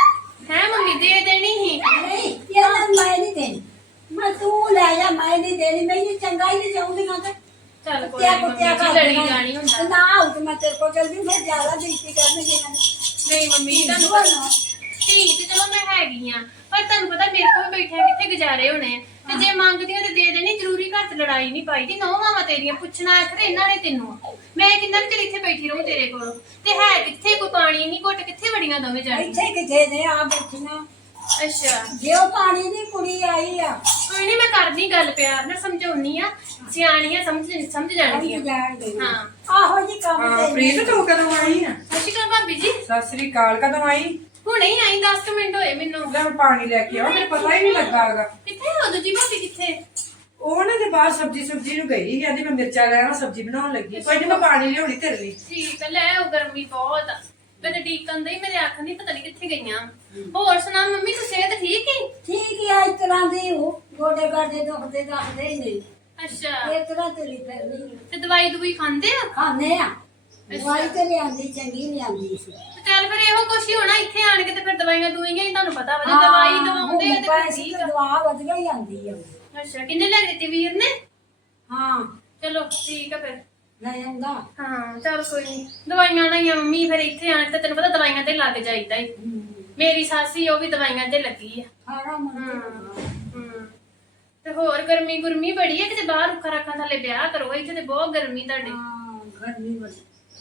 Speaker 4: ਹੈ ਮੰਮੀ ਦੇ ਦੇਣੀ ਸੀ
Speaker 3: ਨਹੀਂ ਇਹਨਾਂ ਮੈਂ ਨਹੀਂ ਦੇਣੀ ਮੈਂ ਤੂੰ ਲੈ ਜਾ ਮੈਂ ਨਹੀਂ ਦੇਣੀ ਮੈਨੂੰ ਚੰਗਾ ਹੀ ਨਹੀਂ ਚਾਹੁੰਦੀਆਂ ਤੇ
Speaker 4: ਚੱਲ ਕੋਈ
Speaker 3: ਕੁੱਤਿਆ
Speaker 4: ਨੀ
Speaker 3: ਕੁੱਤਿਆ
Speaker 4: ਮੰਮੀ ਜੀ, ਲੜੀ ਜਾਣੀ ਹੁੰਦਾ
Speaker 3: ਨਾ ਆਉ ਤੇ ਮੈਂ ਤੇਰੇ ਕੋਲ ਜਲਦੀ ਮੈਂ ਜ਼ਿਆਦਾ ਬੇਇੱਜ਼ਤੀ ਕਰਨਗੀ ਇਹਨਾਂ
Speaker 4: ਨਹੀਂ ਮੰਮੀ ਜੀ, ਤੁਹਾਨੂੰ
Speaker 3: ਤੁਹਾਨੂੰ
Speaker 4: ਠੀਕ ਤੇ ਚਲੋ ਮੈਂ ਹੈਗੀ ਆ ਪਰ ਤੁਹਾਨੂੰ ਪਤਾ ਮੇਰੇ ਕੋਲ ਬੈਠੇ ਕਿੱਥੇ ਗੁਜ਼ਾਰੇ ਹੋਣੇ ਆ ਤੇ ਜੇ ਮੰਗਦੀਆਂ ਤੇ ਦੇ ਦੇਣੀ ਜ਼ਰੂਰੀ ਘਰ 'ਚ ਲੜਾਈ ਨਹੀਂ ਪਾਈ ਦੀ ਨੌ ਮਾਵਾਂ ਤੇਰੀਆਂ ਪੁੱਛਣਾ ਆਖਰੇ ਇਹਨਾਂ ਨੇ ਤੈਨੂੰ ਮੈਂ ਕਿੰਨਾ ਕੁ ਚਿਰ ਇੱਥੇ ਬੈਠੀ ਰਹੂੰ ਤੇਰੇ ਕੋਲ ਤੇ ਹੈ ਕਿੱਥੇ ਕੋਈ ਪਾਣੀ ਨਹੀਂ ਘੁੱਟ ਕਿੱਥੇ ਵੜੀਆਂ ਦੋਵੇਂ ਜਾਣੀਆਂ
Speaker 3: ਇੱਥੇ ਕਿਥੇ ਨੇ ਆ ਬੈਠੀਆਂ
Speaker 4: ਅੱਛਾ
Speaker 3: ਜੇ ਉਹ ਪਾਣੀ ਦੀ ਕੁੜੀ ਆਈ ਆ
Speaker 4: ਕੋਈ ਨਹੀਂ ਮੈਂ ਕਰਦੀ ਗੱਲ ਪਿਆਰ ਨਾਲ ਸਮਝਾਉਣੀ ਆ ਸਿਆਣੀਆਂ ਸਮਝ ਜਾਣਗੀਆਂ
Speaker 3: ਜਾਣਗੇ
Speaker 4: ਹਾਂ
Speaker 3: ਆਹੋ ਜੀ ਕੰਮ
Speaker 1: ਹਾਂ
Speaker 3: ਤੇ
Speaker 1: ਪ੍ਰੀਤ ਤੂੰ ਕਦੋਂ ਆਈ ਆ?
Speaker 4: ਸਤਿ ਸ਼੍ਰੀ ਅਕਾਲ ਭਾਬੀ ਜੀ
Speaker 1: ਸਤਿ ਸ੍ਰੀ ਅਕਾਲ, ਕਦੋਂ ਆਈ?
Speaker 4: ਹੁਣੇ ਹੀ ਆਈ 10 ਮਿੰਟ ਹੋਏ ਮੈਨੂੰ
Speaker 1: ਲੈ ਪਾਣੀ ਲੈ ਕੇ ਆ, ਮੈਨੂੰ ਪਤਾ ਹੀ ਨਹੀਂ ਲੱਗਾਗਾ।
Speaker 4: ਕਿੱਥੇ ਹੋ ਦੂਜੀ ਭਾਬੀ ਕਿੱਥੇ
Speaker 1: ਉਹ ਨਾ ਦੇ ਬਾਹਰ ਸਬਜ਼ੀ ਨੂੰ ਗਈ ਕਹਿੰਦੀ ਮੈਂ ਮਿਰਚਾਂ ਲੈਣਾ ਸਬਜ਼ੀ ਬਣਾਉਣ ਲੱਗੀ। ਕੋਈ ਨਹੀਂ ਮੈਂ ਪਾਣੀ ਲਿਆਉਣੀ ਤੇਰੇ ਲਈ।
Speaker 4: ਠੀਕ ਆ, ਲੈ ਉਹ ਗਰਮੀ ਬਹੁਤ ਆ ਮੇਰੇ ਡੀਕਨ ਦੇ ਮੇਰੇ ਅੱਖ ਨਹੀਂ ਪਤਾ ਨਹੀਂ ਕਿੱਥੇ ਗਈਆਂ ਹੋਰ ਸੁਣਾ ਮੰਮੀ ਤੂੰ ਸਿਹਤ ਠੀਕ ਹੈ
Speaker 3: ਠੀਕ ਹੀ ਆ ਇਸ ਤਰ੍ਹਾਂ ਦੀ ਉਹ ਗੋਡੇ ਗਾਡੇ ਦੁਖਦੇ ਦੱਸਦੇ ਹੀ ਨਹੀਂ
Speaker 4: ਅੱਛਾ
Speaker 3: ਇਸ ਤਰ੍ਹਾਂ ਤੇਰੀ ਫਿਰਨੀ
Speaker 4: ਤੇ ਦਵਾਈ ਦਵਾਈ ਖਾਂਦੇ ਆ
Speaker 3: ਖਾਣੇ ਆ ਦਵਾਈ ਤੇ ਲਿਆਂਦੀ ਚੰਗੀ ਨਹੀਂ ਆਂਦੀ ਸੀ
Speaker 4: ਤੇ ਚੱਲ ਫਿਰ ਇਹੋ ਕੁਛ ਹੀ ਹੋਣਾ ਇੱਥੇ ਆਣ ਕੇ ਤੇ ਫਿਰ ਦਵਾਈਆਂ ਦੂਈਆਂ ਹੀ ਤੁਹਾਨੂੰ ਪਤਾ ਵਾ ਜੇ ਦਵਾਈ ਦਵਾਉਂਦੇ ਆ ਤੇ ਫਿਰ
Speaker 3: ਪੈਸੇ
Speaker 4: ਠੀਕ
Speaker 3: ਤੇ
Speaker 4: ਆ
Speaker 3: ਦਵਾ ਵਧੀਆ ਹੀ ਆਂਦੀ ਆ
Speaker 4: ਅੱਛਾ ਕਿੰਨੇ ਲੈ ਦਿੱਤੀ ਵੀਰ ਨੇ
Speaker 3: ਹਾਂ
Speaker 4: ਚਲੋ ਠੀਕ ਆ ਫਿਰ
Speaker 3: ਲੈ ਆਂਦਾ
Speaker 4: ਹਾਂ ਚੱਲ ਕੋਈ ਨਹੀਂ ਦਵਾਈਆਂ ਨਹੀਂ ਆ ਮੰਮੀ ਫਿਰ ਇੱਥੇ ਆਣ ਤੇ ਤੈਨੂੰ ਪਤਾ ਦਵਾਈਆਂ ਤੇ ਲੱਗ ਜਾਈਦਾ ਹੀ ਮੇਰੀ ਸਾਸੀ ਉਹ ਵੀ ਦਵਾਈਆਂ ਤੇ ਲੱਗੀ ਆ
Speaker 3: ਖਾਣਾ ਮਨ
Speaker 4: ਹਮ। ਤੇ ਹੋਰ ਗਰਮੀ ਗੁਰਮੀ ਬੜੀ ਹੈ ਕਿਤੇ ਬਾਹਰ ਰੁੱਖਾ ਰੱਖਾਂ ਥੱਲੇ ਵਿਆਹ ਕਰੋ ਇੱਥੇ ਤੇ ਬਹੁਤ ਗਰਮੀ ਤੁਹਾਡੇ
Speaker 3: ਹਾਂ ਗਰਮੀ ਬੜੀ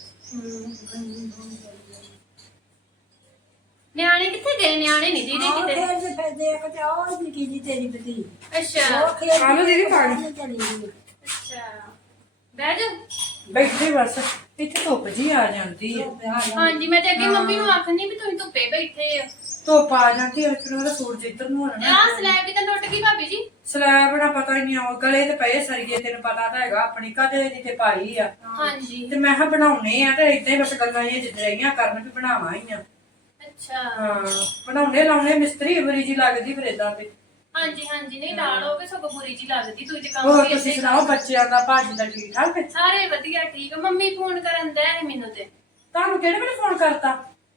Speaker 4: ਨਿਆਣੇ ਕਿੱਥੇ ਗਏ ਨਿਆਣੇ ਨਹੀਂ ਦੀਦੀ
Speaker 3: ਆਹ
Speaker 4: ਕਿਤੇ
Speaker 3: ਖੇਡ ਦੇ ਫਿਰ ਦੇਖ ਤੇ ਉਹ ਨਿੱਕੀ ਜੀ ਤੇਰੀ ਬਤੀ
Speaker 4: ਅੱਛਾ
Speaker 3: ਉਹ ਖੇਡ
Speaker 1: ਆਲੋ ਦੀਦੀ ਪਾਣੀ।
Speaker 3: ਚਲੀ ਗਈ
Speaker 4: ਅੱਛਾ ਬਹਿ ਜਾ
Speaker 1: ਬੈਠੇ ਬਸ ਇੱਥੇ ਧੁੱਪ ਜੀ ਆ ਜਾਂਦੀ ਹੈ।
Speaker 4: ਹਾਂਜੀ ਮੈਂ ਤੇ ਅੱਗੇ ਮੰਮੀ ਨੂੰ ਆਖਣੀ ਵੀ ਤੁਸੀਂ ਧੁੱਪੇ ਬੈਠੇ ਆ
Speaker 1: ਧੁੱਪ ਆ ਜਾਂਦੀ ਹੈ ਫਿਰ ਉਹਦਾ ਸੂਰਜ ਇੱਧਰ ਨੂੰ
Speaker 4: ਤੇ
Speaker 1: ਹੋਣਾ।
Speaker 4: ਆਹ ਸਲੈਬ ਵੀ ਤਾਂ ਟੁੱਟ ਗਈ ਭਾਬੀ ਜੀ
Speaker 1: ਸਲੈਬ ਦਾ ਪਤਾ ਹੀ ਨਹੀਂ ਆ ਗਲੇ ਤੇ ਪਏ ਸਰੀਏ ਤੈਨੂੰ ਪਤਾ ਤਾਂ ਹੈਗਾ ਆਪਣੀ ਕਦੇ ਦੀ ਤੇ ਪਾਈ ਆ
Speaker 4: ਹਾਂਜੀ
Speaker 1: ਤੇ ਮੈਂ ਕਿਹਾ ਬਣਾਉਣੇ ਆ ਤੇ ਇਦਾਂ ਹੀ ਬਸ ਗੱਲਾਂ ਇਹ ਜਿੱਦ ਰਹੀਆਂ ਕਰਨ ਵੀ ਬਣਾਵਾਂ ਹੀ ਆ।
Speaker 4: ਅੱਛਾ
Speaker 1: ਹਾਂ ਬਣਾਉਣੇ ਲਾਉਣੇ ਮਿਸਤਰੀ ਬਰੀ ਜੀ ਲੱਗਦੀ ਫਿਰ ਏਦਾਂ ਤੇ।
Speaker 4: ਹਾਂਜੀ ਹਾਂਜੀ ਨਹੀਂ ਨਾਲ ਹੋ ਕੇ ਸਗੋਂ ਬੁਰੀ ਜੀ ਲੱਗਦੀ ਤੂੰ ਤੇ ਕੰਮ
Speaker 1: ਹੋਰ
Speaker 4: ਵੀ
Speaker 1: ਤੁਸੀਂ
Speaker 4: ਏਦਾਂ ਹੀ
Speaker 1: ਸੁਣਾਓ ਬੱਚਿਆਂ ਦਾ ਭਾਜੀ ਦਾ ਠੀਕ ਠਾਕ ਹੈ?
Speaker 4: ਸਾਰੇ ਵਧੀਆ ਠੀਕ ਆ ਮੰਮੀ ਫੋਨ ਕਰਨ ਦੇ ਮੈਨੂੰ ਤੇ
Speaker 1: ਤੁਹਾਨੂੰ ਕਿਹੜੇ ਵੇਲੇ ਫੋਨ ਕਰਤਾ?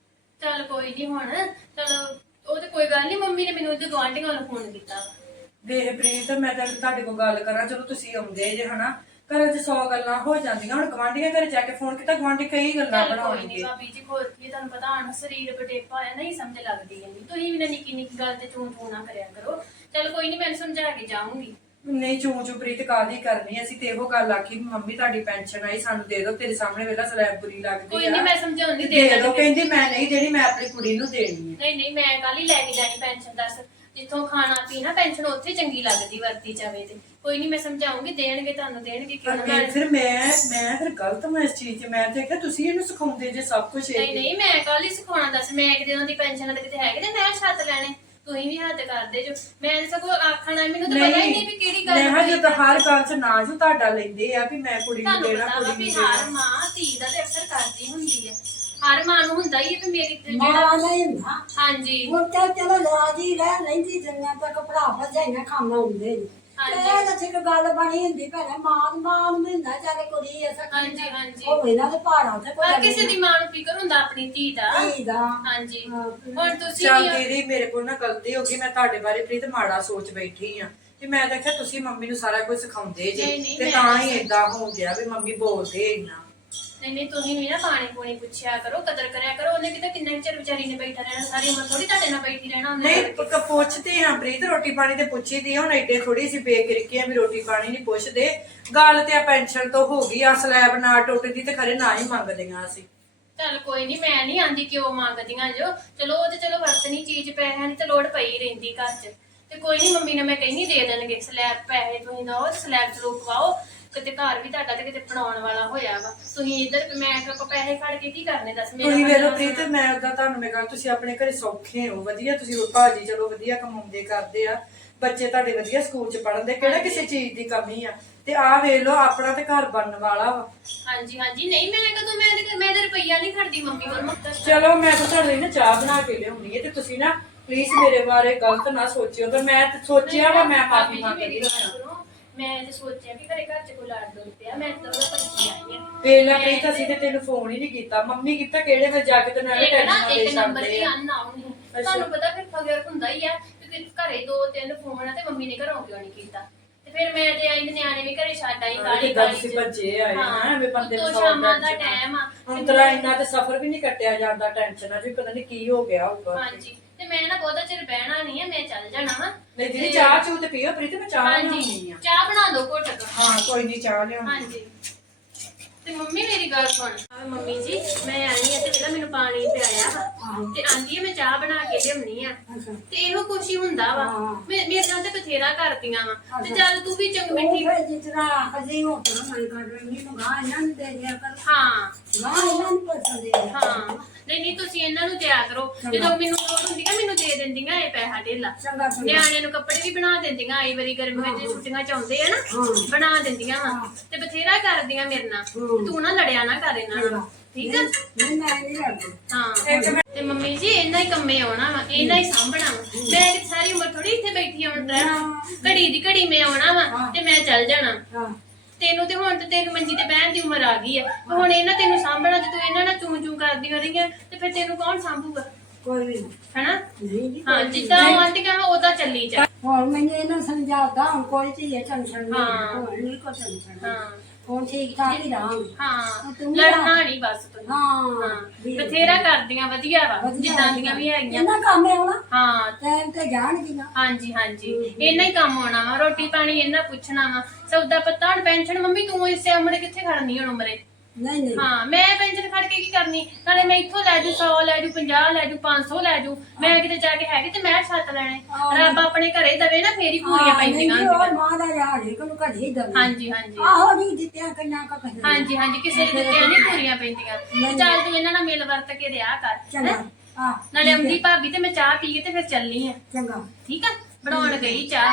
Speaker 4: ਚੱਲ ਕੋਈ ਨਹੀਂ ਹੁਣ ਚਲੋ ਉਹ ਤੇ ਕੋਈ ਗੱਲ ਨਹੀਂ ਮੰਮੀ ਨੇ ਮੈਨੂੰ ਉਹਦੇ ਗੁਆਂਢੀਆਂ ਨੂੰ ਫੋਨ ਕੀਤਾ
Speaker 1: ਦੇਖ ਪ੍ਰੀਤ ਮੈਂ ਤਾਂ ਤੁਹਾਡੇ ਕੋਲ ਗੱਲ ਕਰਾਂ ਚਲੋ ਤੁਸੀਂ ਆਉਂਦੇ ਜੇ ਹਨਾ ਘਰਾਂ 'ਚ 100 ਗੱਲਾਂ ਹੋ ਜਾਂਦੀਆਂ ਹੁਣ ਗਵਾਂਢੀਆਂ ਘਰੇ ਜਾ ਕੇ ਫੋਨ ਕੀਤਾ ਗਵਾਂਢੀ ਕਈ ਗੱਲਾਂ
Speaker 4: ਚੱਲ ਕੋਈ
Speaker 1: ਬਣਾਉਣਗੇ।
Speaker 4: ਨਹੀਂ ਭਾਬੀ ਜੀ ਖੋਲ ਕੇ ਤੁਹਾਨੂੰ ਪਤਾ ਹਣ ਸਰੀਰ ਬਟੇਪਾ ਹੈ ਨਹੀਂ ਸਮਝ ਲੱਗਦੀ ਹੈ ਤੁਸੀਂ ਵੀ ਨਾ ਨਿੱਕੀ ਨਿੱਕੀ ਗੱਲ ਤੇ ਚੂੰ ਚੂੰ ਨਾ ਕਰਿਆ ਕਰੋ ਚੱਲ ਕੋਈ ਨਹੀਂ ਮੈਂ ਸਮਝਾ ਕੇ ਜਾਊਂਗੀ
Speaker 1: ਨਹੀਂ ਚੂੰ ਪ੍ਰੀਤ ਕਾਹਦੀ ਕਰਨੀ ਅਸੀਂ ਤੇ ਇਹੋ ਗੱਲ ਆਖੀ ਵੀ ਮੰਮੀ ਤੁਹਾਡੀ ਪੈਨਸ਼ਨ ਆਈ ਸਾਨੂੰ ਦੇ ਦਿਓ ਤੇਰੇ ਸਾਹਮਣੇ ਵੇਲਾ ਸਲੈਬ ਬੁਰੀ ਲੱਗਦੀ
Speaker 4: ਕੋਈ ਨਹੀਂ ਮੈਂ ਸਮਝਾਉਂਦੀ
Speaker 1: ਦੇ
Speaker 4: ਦੇ
Speaker 1: ਦਿਓ
Speaker 4: ਦਾਂਗੇ
Speaker 1: ਕਹਿੰਦੀ ਮੈਂ ਨਹੀਂ ਦੇਣੀ ਮੈਂ ਆਪਣੀ ਕੁੜੀ ਨੂੰ ਦੇਣੀ ਹੈ।
Speaker 4: ਨਹੀਂ ਨਹੀਂ ਮੈਂ ਕੱਲ ਹੀ ਲੈ ਕੇ ਜਾਣੀ ਪੈਨਸ਼ਨ ਦੱਸ ਜਿੱਥੋਂ ਖਾਣਾ ਪੀਣਾ ਪੈਨਸ਼ਨ ਉੱਥੇ ਚੰਗੀ ਲੱਗਦੀ ਵਰਤੀ ਜਾਵੇ ਤੇ ਕੋਈ ਨਹੀਂ ਮੈਂ ਸਮਝਾਉਂਗੀ ਦੇਣਗੇ ਤੁਹਾਨੂੰ ਦੇਣਗੇ ਕਿਉਂ ਨਾ
Speaker 1: ਪਰ ਫਿਰ ਮੈਂ ਫਿਰ ਗਲਤ ਮੈਂ ਇਸ ਚੀਜ਼ 'ਚ ਮੈਂ ਤੇ ਕਿਹਾ ਤੁਸੀਂ ਇਹਨੂੰ ਸਿਖਾਉਂਦੇ ਜੇ ਸਭ ਕੁਝ
Speaker 4: ਨਹੀਂ ਨਹੀਂ ਮੈਂ ਕੱਲ ਹੀ ਸਿਖਾਉਣਾ ਦੱਸ ਮੈਂ ਕਿਤੇ ਉਹਨਾਂ ਦੀ ਪੈਨਸ਼ਨ ਤੇ ਕਿਤੇ ਹੈਗੇ ਤੇ ਮੈਂ ਛੱਤ ਲੈਣੇ ਤੁਸੀਂ ਵੀ ਹੱਥ ਕਰਦੇ ਜੋ ਮੈਂ ਸਗੋਂ ਆਖਣਾ ਮੈਨੂੰ ਤਾਂ ਪਤਾ ਹੀ ਨਹੀਂ ਵੀ ਕਿਹੜੀ ਗੱਲ
Speaker 1: ਮੈਂ ਹਜੇ ਤਾਂ ਹਰ ਗੱਲ 'ਚ ਨਾ ਜੋ ਤੁਹਾਡਾ ਲੈਂਦੇ ਆ ਵੀ ਮੈਂ ਕੁੜੀ ਨੂੰ
Speaker 4: ਤੁਹਾਨੂੰ
Speaker 1: ਦੇਣਾ
Speaker 4: ਪਤਾ ਵਾ
Speaker 1: ਕੁੜੀ
Speaker 4: ਵੀ
Speaker 1: ਨੂੰ ਦੇਣਾ।
Speaker 4: ਹਰ ਮਾਂ ਧੀ ਦਾ ਤੇ ਅਕਸਰ ਕਰਦੀ ਹੁੰਦੀ ਹੈ ਹਰ ਮਾਂ ਨੂੰ ਹੁੰਦਾ ਹੀ ਹੈ ਵੀ ਮੇਰੀ ਤੇ
Speaker 3: ਮਾਂ
Speaker 4: ਜਿਹੜਾ
Speaker 3: ਨਹੀਂ ਹੁੰਦਾ
Speaker 4: ਹਾਂਜੀ
Speaker 3: ਹੁਣ ਤਾਂ ਚਲੋ ਰਾਜੀ ਰਹਿ ਲੈਂਦੀ ਜੰਨਾ ਤੱਕ ਭਰਾ ਭਜਾਈਆਂ ਖਾਣਾ ਹੁੰਦੇ ਨੇ
Speaker 4: ਹਾਂਜੀ।
Speaker 3: ਇਹ ਤਾਂ ਠੀਕ ਗੱਲ ਬਣੀ ਹੁੰਦੀ ਭੈਣੇ ਮਾਂ ਨੂੰ ਮਿਲਦਾ ਚਾਹੇ ਕੁੜੀ ਐ ਸਕੀ
Speaker 4: ਹਾਂਜੀ ਹਾਂਜੀ
Speaker 3: ਉਹ ਇਹਨਾਂ ਦੇ ਪਹਾੜਾਂ ਤੇ
Speaker 4: ਹਰ ਕਿਸੇ ਦੀ ਮਾਂ ਨੂੰ ਫਿਕਰ ਹੁੰਦਾ ਆਪਣੀ ਧੀ ਦਾ
Speaker 3: ਧੀ ਦਾ
Speaker 4: ਹਾਂਜੀ
Speaker 3: ਹਾਂ।
Speaker 4: ਹੁਣ ਤੁਸੀਂ
Speaker 1: ਚੱਲ
Speaker 4: ਵੀ
Speaker 1: ਦੀਦੀ ਮੇਰੇ ਕੋਲ ਨਾ ਗਲਤੀ ਹੋ ਗਈ ਮੈਂ ਤੁਹਾਡੇ ਬਾਰੇ ਪ੍ਰੀਤ ਮਾੜਾ ਸੋਚ ਬੈਠੀ ਆ ਕਿ ਮੈਂ ਤਾਂ ਕਿਹਾ ਤੁਸੀਂ ਮੰਮੀ ਨੂੰ ਸਾਰਾ ਕੁਝ ਸਿਖਾਉਂਦੇ ਜੇ
Speaker 4: ਨਹੀਂ, ਨਹੀਂ,
Speaker 1: ਤੇ
Speaker 4: ਮੈਂ
Speaker 1: ਤਾਂ ਹੀ ਏਦਾਂ ਹੋ ਗਿਆ ਵੀ ਮੰਮੀ ਬੋਲਦੇ ਇੰਨਾ।
Speaker 4: ਨਹੀਂ ਨਹੀਂ ਤੁਸੀਂ ਵੀ ਨਾ ਪਾਣੀ ਪੂਣੀ ਪੁੱਛਿਆ ਕਰੋ ਕਦਰ ਕਰਿਆ ਕਰੋ ਉਹਨੇ ਕਿਤੇ ਕਿੰਨੇ ਕੁ ਚਿਰ ਵਿਚਾਰੀ ਨੇ ਬੈਠਾ ਰਹਿਣਾ ਸਾਰੀ ਉਮਰ ਥੋੜੀ ਤੁਹਾਡੇ ਨਾਲ ਬੈਠੀ ਰਹਿਣਾ ਉਹਨੇ
Speaker 1: ਨਹੀਂ ਪੁੱਛਦੇ ਹਾਂ ਪ੍ਰੀਤ ਰੋਟੀ ਪਾਣੀ ਤੇ ਪੁੱਛੀਦੀ ਆ, ਹੁਣ ਐਡੇ ਥੋੜੀ ਸੀ ਬੇਕਿਰਕੀ ਆ ਵੀ ਰੋਟੀ ਪਾਣੀ ਨਹੀਂ ਪੁੱਛਦੇ। ਗੱਲ ਤੇ ਆ ਪੈਨਸ਼ਨ ਤੋਂ ਹੋ ਗਈ ਆ ਸਲੈਬ ਨਾ ਟੁੱਟਦੀ ਤੇ ਖਰੇ ਨਾ ਹੀ ਮੰਗਦੀਆਂ ਅਸੀਂ।
Speaker 4: ਚੱਲ ਕੋਈ ਨਹੀਂ ਮੈਂ ਨਹੀਂ ਆਂਦੀ ਕਿਉਂ ਮੰਗਦੀਆਂ ਜੋ ਚਲੋ ਉਹ ਤੇ ਚਲੋ ਵਰਤਣੀ ਚੀਜ਼ ਪੈਸਿਆਂ ਦੀ ਤੇ ਲੋੜ ਪਈ ਰਹਿੰਦੀ ਘਰ 'ਚ ਤੇ ਕੋਈ ਨਹੀਂ ਮੰਮੀ ਨੇ ਮੈਂ ਕਹਿੰਦੀ ਦੇ ਦੇਣਗੇ ਸਲੈਬ ਪੈਸੇ ਤੁਸੀਂ ਦੋ ਤੇ ਸਲੈਬ ਚ ਰੋਕਵਾਓ ਕਿਤੇ ਘਰ ਵੀ ਤੁਹਾਡਾ ਤੇ ਕਿਤੇ ਬਣਾਉਣ ਵਾਲਾ ਹੋਇਆ ਵਾ ਤੁਸੀਂ ਇੱਧਰ ਮੈਂ ਕੋ ਪੈਸੇ ਖੜ ਕੇ ਕੀ ਕਰਨੇ ਦੱਸ
Speaker 1: ਤੁਸੀਂ ਵੇਖੋ ਪ੍ਰੀਤ ਮੈਂ ਉਦਾਂ ਤੁਹਾਨੂੰ ਮੈਂ ਕਹਾਂ ਤੁਸੀਂ ਆਪਣੇ ਘਰੇ ਸੌਖੇ ਹੋ ਵਧੀਆ ਤੁਸੀਂ ਭਾਜੀ ਚਲੋ ਵਧੀਆ ਕਮਾਉਂਦੇ ਕਰਦੇ ਆ ਬੱਚੇ ਤੁਹਾਡੇ ਵਧੀਆ ਸਕੂਲ 'ਚ ਪੜ੍ਹਦੇ ਕਿਹੜਾ ਕਿਸੇ ਚੀਜ਼ ਦੀ ਕਮੀ ਆ ਤੇ ਆਹ ਵੇਖ ਲਓ ਆਪਣਾ ਤੇ ਘਰ ਬਣਨ ਵਾਲਾ ਵਾ।
Speaker 4: ਹਾਂਜੀ ਹਾਂਜੀ ਨਹੀਂ ਮੈਂ ਕਦੋਂ ਮੈਂ ਤੇ ਰੁਪਈਆ ਨਹੀਂ ਖੜਦੀ ਮੰਮੀ ਕੋਲ
Speaker 1: ਚਲੋ ਮੈਂ ਤਾਂ ਤੁਹਾਡੇ ਲਈ ਨਾ ਚਾਹ ਬਣਾ ਕੇ ਲਿਆਉਣੀ ਹੈ ਤੇ ਤੁਸੀਂ ਨਾ ਪਲੀਜ਼ ਮੇਰੇ ਬਾਰੇ ਗਲਤ ਨਾ ਸੋਚਿਓ ਤੇ ਮੈਂ ਤੇ ਸੋਚਿਆ ਵਾ ਮੈਂ ਮਾਫੀ ਮੰਗਦੀ ਹਾਂ।
Speaker 4: ਮੈਂ ਤੇ ਸੋਚਿਆ ਕਿ ਘਰੇ ਘਰ 'ਚ ਕੋਈ ਲੜ ਲੜ ਪਿਆ ਮੈਂ ਤਾਂ ਉਹ ਪੰਛੀ ਆਈ ਆ
Speaker 1: ਵੇਲਾ ਪ੍ਰੀਤ ਅਸੀਂ ਤੇ ਤੈਨੂੰ ਫੋਨ ਹੀ ਨਹੀਂ ਕੀਤਾ ਮੰਮੀ ਕੀਤਾ ਕਿਹੜੇ ਵੇਲੇ ਜਾ ਕੇ ਤੈਨੂੰ ਐਵੇਂ
Speaker 4: ਇੱਕ ਨਾ
Speaker 1: ਟੈਨਸ਼ਨ ਦੇ
Speaker 4: ਇੱਕ ਨੰਬਰ
Speaker 1: ਛੱਡਦੇ
Speaker 4: ਦੀ
Speaker 1: ਆ।
Speaker 4: ਅੰਨ ਆਉਣੀ ਤੁਹਾਨੂੰ ਪਤਾ ਫਿਰ ਫਗਰ ਹੁੰਦਾ ਹੀ ਆ ਕਿ ਘਰੇ 2-3 ਫੋਨ ਆ ਤੇ ਮੰਮੀ ਨੇ ਘਰੋਂ ਕਿਉਂ ਨਹੀਂ ਕੀਤਾ ਤੇ ਫਿਰ ਮੈਂ ਤੇ ਆਈ ਨਿਆਣੇ ਵੀ ਘਰੇ ਛੱਡ ਆਈ ਕਾਲੀ ਕਾਲੀ
Speaker 1: ਬੱਚੇ ਆਏ ਨਾ ਐਵੇਂ ਬੰਦੇ ਨੂੰ
Speaker 4: ਤੋਂ ਸ਼ਾਮਾਂ ਦਾ ਟਾਈਮ ਆ
Speaker 1: ਹੁਣ ਤੇਰਾ ਇੰਨਾ ਤੇ ਸਫ਼ਰ ਵੀ ਨਹੀਂ ਕੱਟਿਆ ਜਾਂਦਾ ਟੈਨਸ਼ਨ ਆ ਜੀ ਪਤਾ ਨਹੀਂ ਕੀ ਹੋ ਗਿਆ ਹੋਊਗਾ
Speaker 4: ਹਾਂਜੀ ਤੇ ਮੈਂ ਨਾ ਬਹੁਤਾ ਚਿਰ ਬਹਿਣਾ ਨਹੀਂ ਆ ਮੈਂ ਚੱਲ ਜਾਣਾ ਵਾ
Speaker 1: ਨਹੀਂ ਦੀਦੀ ਚਾਹ ਚੂ ਤੇ ਪੀਓ ਪ੍ਰੀਤ ਮੈਂ ਚਾਹ ਬਣਾਉਣੀ
Speaker 4: ਹਾਂਜੀ
Speaker 1: ਆ
Speaker 4: ਚਾਹ ਬਣਾ ਦਿਓ ਘੁੱਟ ਕੇ
Speaker 1: ਹਾਂ ਕੋਈ ਨਹੀਂ ਚਾਹ ਲਿਆਉਣੀ
Speaker 4: ਹਾਂਜੀ ਤੇ ਮੰਮੀ ਮੇਰੀ ਗੱਲ ਸੁਣ ਮੰਮੀ ਜੀ ਮੈਂ ਆਈ ਆ ਤੇ ਜਿਹੜਾ ਮੈਨੂੰ ਪਾਣੀ ਪਿਆਇਆ ਵਾ ਤੇ ਆਂਦੀ ਆ ਮੈਂ ਚਾਹ ਬਣਾ ਕੇ ਲਿਆਉਣੀ ਆ ਤੇ ਇਹੋ ਕੁਛ ਹੀ ਹੁੰਦਾ ਵਾ ਮੇਰੇ ਨਾਲ ਤੇ ਬਥੇਰਾ ਕਰਦੀਆਂ ਵਾ ਤੇ ਚੱਲ ਤੂੰ ਵੀ ਚੰਗ ਮਿੱਠੀ
Speaker 3: ਫਿਰ ਜਿਤਨਾ ਅਜੇ ਹੋ ਤਾਂ ਮੈਂ ਕਰ ਰਹੀ ਹਾਂ ਗਾਂ ਇਹਨਾਂ ਨੂੰ ਦੇ ਦਿਆ ਕਰ
Speaker 4: ਹਾਂ
Speaker 3: ਗਾਂ ਇਹਨਾਂ ਨੂੰ ਪਸੰਦ ਹੈ
Speaker 4: ਹਾਂ ਨਹੀਂ ਤੁਸੀਂ ਇਹਨਾਂ ਨੂੰ ਦਿਆ ਕਰੋ ਜਦੋਂ ਮੈਨੂੰ ਲੋੜ ਹੁੰਦੀ ਆ ਮੈਨੂੰ ਦੇ ਦਿੰਦੀਆਂ ਇਹ ਪੈਸਾ ਢੇਲਾ
Speaker 3: ਚੰਗਾ
Speaker 4: ਨਿਆਣਿਆਂ ਨੂੰ ਕੱਪੜੇ ਵੀ ਬਣਾ ਦਿੰਦੀਆਂ ਆਈ ਵਾਰੀ ਗਰਮੀਆਂ ਚ ਛੁੱਟੀਆਂ ਚ ਆਉਂਦੇ ਆ ਨਾ ਬਣਾ ਦਿੰਦੀਆਂ ਵਾ ਤੇ ਬਥੇਰਾ ਕਰਦੀਆਂ ਮੇਰੇ ਨਾਲ ਤੂੰ ਨਾ ਲੜਿਆ ਨਾ ਕਰ ਇਹਨਾਂ ਨਾਲ ਠੀਕ ਆ
Speaker 3: ਨਹੀਂ ਮੈਂ ਨਹੀਂ ਲੜਦੀ
Speaker 4: ਹਾਂ ਤੇ ਮੰਮੀ ਜੀ ਇਹਨਾਂ ਹੀ ਕੰਮੇ ਆਉਣਾ ਵਾ ਇਹਨਾਂ ਹੀ ਸਾਂਭਣਾ ਵਾ ਮੈਂ ਕਿ ਸਾਰੀ ਉਮਰ ਥੋੜੀ ਇੱਥੇ ਬੈਠੀ ਰਹਿਣਾ ਘੜੀ ਦੀ ਘੜੀ ਮੈਂ ਆਉਣਾ ਵਾ ਤੇ ਮੈਂ ਚੱਲ ਜਾਣਾ
Speaker 3: ਹਾਂ
Speaker 4: ਤੈਨੂੰ ਤੇ ਹੁਣ ਤੇ ਤੇਰੀ ਮੰਜੀ ਤੇ ਬਹਿਣ ਦੀ ਉਮਰ ਆ ਗਈ ਆ ਹੁਣ ਇਹਨਾਂ ਤੈਨੂੰ ਸਾਂਭਣਾ ਤੇ ਤੂੰ ਇਹਨਾਂ ਨਾਲ ਚੂੰ ਕਰਦੀਆਂ ਰਹੀਆਂ ਤੇ ਫਿਰ ਤੈਨੂੰ ਕੌਣ ਸਾਂਭੂਗਾ
Speaker 3: ਕੋਈ ਨਹੀਂ
Speaker 4: ਹੈਨਾ
Speaker 3: ਨਹੀਂ ਜੀ
Speaker 4: ਹਾਂ ਜਿੱਦਾਂ ਉਹ ਆਂਟੀਆਂ ਵਾ ਉਹਦਾ ਚੱਲੀ ਜਾ
Speaker 3: ਹੁਣ ਮੈਨੂੰ ਇਹਨਾਂ ਸਮਝਾਉਂਦਾ ਹੁਣ ਕੋਈ ਚੀਜ਼ ਟੈਨਸ਼ਨ ਨਹੀਂ
Speaker 4: ਹਾਂ।
Speaker 3: ਹੁਣ ਨਹੀਂ ਕੋਈ ਟੈਨਸ਼ਨ
Speaker 4: ਹਾਂ
Speaker 3: ਹੁਣ ਠੀਕ ਠਾਕ ਹੀ ਰਹਾਂਗੇ
Speaker 4: ਹਾਂ
Speaker 3: ਤੂੰ ਵੀ
Speaker 4: ਲੜਨਾ ਨਹੀਂ ਬਸ ਤੂੰ
Speaker 3: ਹਾਂ
Speaker 4: ਹਾਂ ਬਥੇਰਾ ਕਰਦੀਆਂ ਵਧੀਆ ਵਾ ਜਿੱਦਾਂ ਦੀਆਂ ਵੀ ਹੈਗੀਆਂ
Speaker 3: ਇਹਨਾਂ ਕੰਮ ਆਉਣਾ
Speaker 4: ਹਾਂ
Speaker 3: ਟਾਈਮ ਤੇ ਜਾਣਗੀਆਂ
Speaker 4: ਹਾਂਜੀ ਹਾਂਜੀ ਇਹਨਾਂ ਹੀ ਕੰਮ ਆਉਣਾ ਵਾ ਰੋਟੀ ਪਾਣੀ ਇਹਨਾਂ ਪੁੱਛਣਾ ਵਾ ਸੌਦਾ ਪੱਤਾ ਹੁਣ ਪੈਨਸ਼ਨ ਮੰਮੀ ਤੂੰ ਇਸੇ ਉਮਰੇ ਕਿੱਥੇ ਖੜਨੀ ਹੁਣ ਉਮਰੇ
Speaker 3: ਨਹੀਂ ਨਹੀਂ
Speaker 4: ਹਾਂ ਮੈਂ ਪੈਨਸ਼ਨ ਖੜ ਕੇ ਕੀ ਕਰਨੀ ਨਾਲੇ ਮੈਂ ਇੱਥੋਂ ਲੈ ਜੂ 100 ਲੈ ਜੂ 50 ਲੈ ਜੂ 500 ਲੈ ਜੂ ਮੈਂ ਕਿਤੇ ਜਾ ਕੇ ਹੈਗੇ ਤੇ ਮੈਂ ਛੱਤ ਲੈਣੇ ਰੱਬ ਆਪਣੇ ਘਰੇ ਦਵੇ ਨਾ ਫੇਰ ਹੀ ਪੂਰੀਆਂ ਪੈਂਦੀਆਂ
Speaker 3: ਉਹ
Speaker 4: ਹੁੰਦੀਆਂ
Speaker 3: ਮਾਂ ਦਾ ਯਾਰ ਹੈ ਕੋਲ ਘੜੀ ਦਵੇ
Speaker 4: ਹਾਂਜੀ ਹਾਂਜੀ
Speaker 3: ਆਹੋ ਨਹੀਂ ਦਿੱਤਿਆ ਕੰਨਾਂ ਕਾ ਕਹੇ
Speaker 4: ਹਾਂਜੀ ਹਾਂਜੀ ਕਿਸੇ ਦੇ ਦਿੱਤਿਆਂ ਨਹੀਂ ਪੂਰੀਆਂ ਪੈਂਦੀਆਂ ਤੇ ਚੱਲ ਤੂੰ ਇਹਨਾਂ ਨਾਲ ਮਿਲ ਵਰਤ ਕੇ ਰਿਹਾ ਕਰ
Speaker 3: ਚੰਗਾ ਆ
Speaker 4: ਨਾਲੇ ਆਉਂਦੀ ਭਾਬੀ ਤੇ ਮੈਂ ਚਾਹ ਪੀ ਕੇ ਤੇ ਫਿਰ ਚੱਲਣੀ ਆ
Speaker 3: ਚੰਗਾ
Speaker 4: ਠੀਕ ਆ ਬਣਾਉਣ ਗਈ ਚਾਹ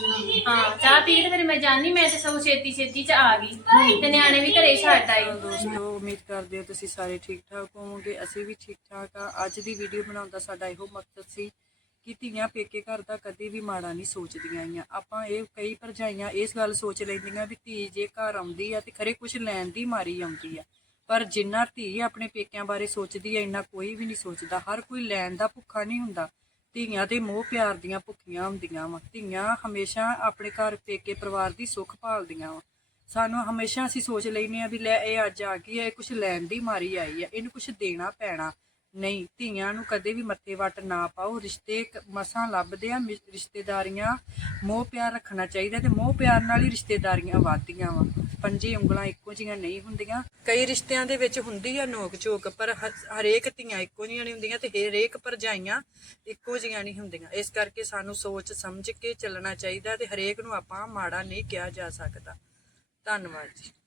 Speaker 4: ਹਾਂ ਚਾਹ ਪੀ ਕੇ ਤੇ ਫਿਰ ਮੈਂ ਜਾਣੀ ਮੈਂ ਤੇ ਸਭ ਛੇਤੀ ਛੇਤੀ ਚ ਆ ਗਈ ਤੇ ਨਿਆਣੇ ਵੀ ਘਰੇ ਛੱਡ ਆਈ
Speaker 1: ਦੋਸਤੋ ਉਮੀਦ ਕਰਦੇ ਹਾਂ ਤੁਸੀਂ ਸਾਰੇ ਠੀਕ ਠਾਕ ਹੋਵੋਗੇ ਅਸੀਂ ਵੀ ਠੀਕ ਠਾਕ ਆ ਅੱਜ ਦੀ ਵੀਡੀਓ ਬਣਾਉਣ ਦਾ ਸਾਡਾ ਇਹੋ ਮਕਸਦ ਸੀ ਕਿ ਧੀਆਂ ਪੇਕੇ ਘਰ ਦਾ ਕਦੇ ਵੀ ਮਾੜਾ ਨਹੀਂ ਸੋਚਦੀਆਂ ਆਈਆਂ ਆਪਾਂ ਇਹ ਕਈ ਭਰਜਾਈਆਂ ਇਸ ਗੱਲ ਸੋਚ ਲੈਂਦੀਆਂ ਵੀ ਧੀ ਜੇ ਘਰ ਆਉਂਦੀ ਆ ਤੇ ਖਰੇ ਕੁਝ ਲੈਣ ਦੀ ਮਾਰੀ ਆਉਂਦੀ ਆ ਪਰ ਜਿੰਨਾ ਧੀ ਆਪਣੇ ਪੇਕਿਆਂ ਬਾਰੇ ਸੋਚਦੀ ਆ ਇੰਨਾ ਕੋਈ ਵੀ ਨਹੀਂ ਸੋਚਦਾ ਹਰ ਕੋਈ ਲੈਣ ਦਾ ਭੁੱਖਾ ਨਹੀਂ ਹੁੰਦਾ ਧੀਆਂ ਤੇ ਮੋਹ ਪਿਆਰ ਦੀਆਂ ਭੁੱਖੀਆਂ ਹੁੰਦੀਆਂ ਵਾ ਧੀਆਂ ਹਮੇਸ਼ਾ ਆਪਣੇ ਘਰ ਪੇਕੇ ਪਰਿਵਾਰ ਦੀ ਸੁੱਖ ਭਾਲਦੀਆਂ ਵਾ ਸਾਨੂੰ ਹਮੇਸ਼ਾ ਅਸੀਂ ਸੋਚ ਲੈਂਦੇ ਆ ਵੀ ਲੈ ਇਹ ਅੱਜ ਆ ਗਈ ਹੈ ਇਹ ਕੁਝ ਲੈਣ ਦੀ ਮਾਰੀ ਆਈ ਆ ਇਹਨੂੰ ਕੁਝ ਦੇਣਾ ਪੈਣਾ ਨਹੀਂ ਧੀਆਂ ਨੂੰ ਕਦੇ ਵੀ ਮੱਥੇ ਵੱਟ ਨਾ ਪਾਓ ਰਿਸ਼ਤੇ ਮਸਾਂ ਲੱਭਦੇ ਆ ਰਿਸ਼ਤੇਦਾਰੀਆਂ ਮੋਹ ਪਿਆਰ ਰੱਖਣਾ ਚਾਹੀਦਾ ਤੇ ਮੋਹ ਪਿਆਰ ਨਾਲ ਹੀ ਰਿਸ਼ਤੇਦਾਰੀਆਂ ਵੱਧਦੀਆਂ ਵਾ ਪੰਜੇ ਉਂਗਲਾਂ ਇੱਕੋ ਜਿਹੀਆਂ ਨਹੀਂ ਹੁੰਦੀਆਂ ਕਈ ਰਿਸ਼ਤਿਆਂ ਦੇ ਵਿੱਚ ਹੁੰਦੀ ਆ ਨੋਕ ਝੋਕ ਪਰ ਹਰੇਕ ਧੀਆਂ ਇੱਕੋ ਜਿਹੀਆਂ ਨਹੀਂ ਹੁੰਦੀਆਂ ਤੇ ਹਰੇਕ ਭਰਜਾਈਆਂ ਇੱਕੋ ਜਿਹੀਆਂ ਨਹੀਂ ਹੁੰਦੀਆਂ ਇਸ ਕਰਕੇ ਸਾਨੂੰ ਸੋਚ ਸਮਝ ਕੇ ਚੱਲਣਾ ਚਾਹੀਦਾ ਤੇ ਹਰੇਕ ਨੂੰ ਆਪਾਂ ਮਾੜਾ ਨਹੀਂ ਕਿਹਾ ਜਾ ਸਕਦਾ ਧੰਨਵਾਦ ਜੀ।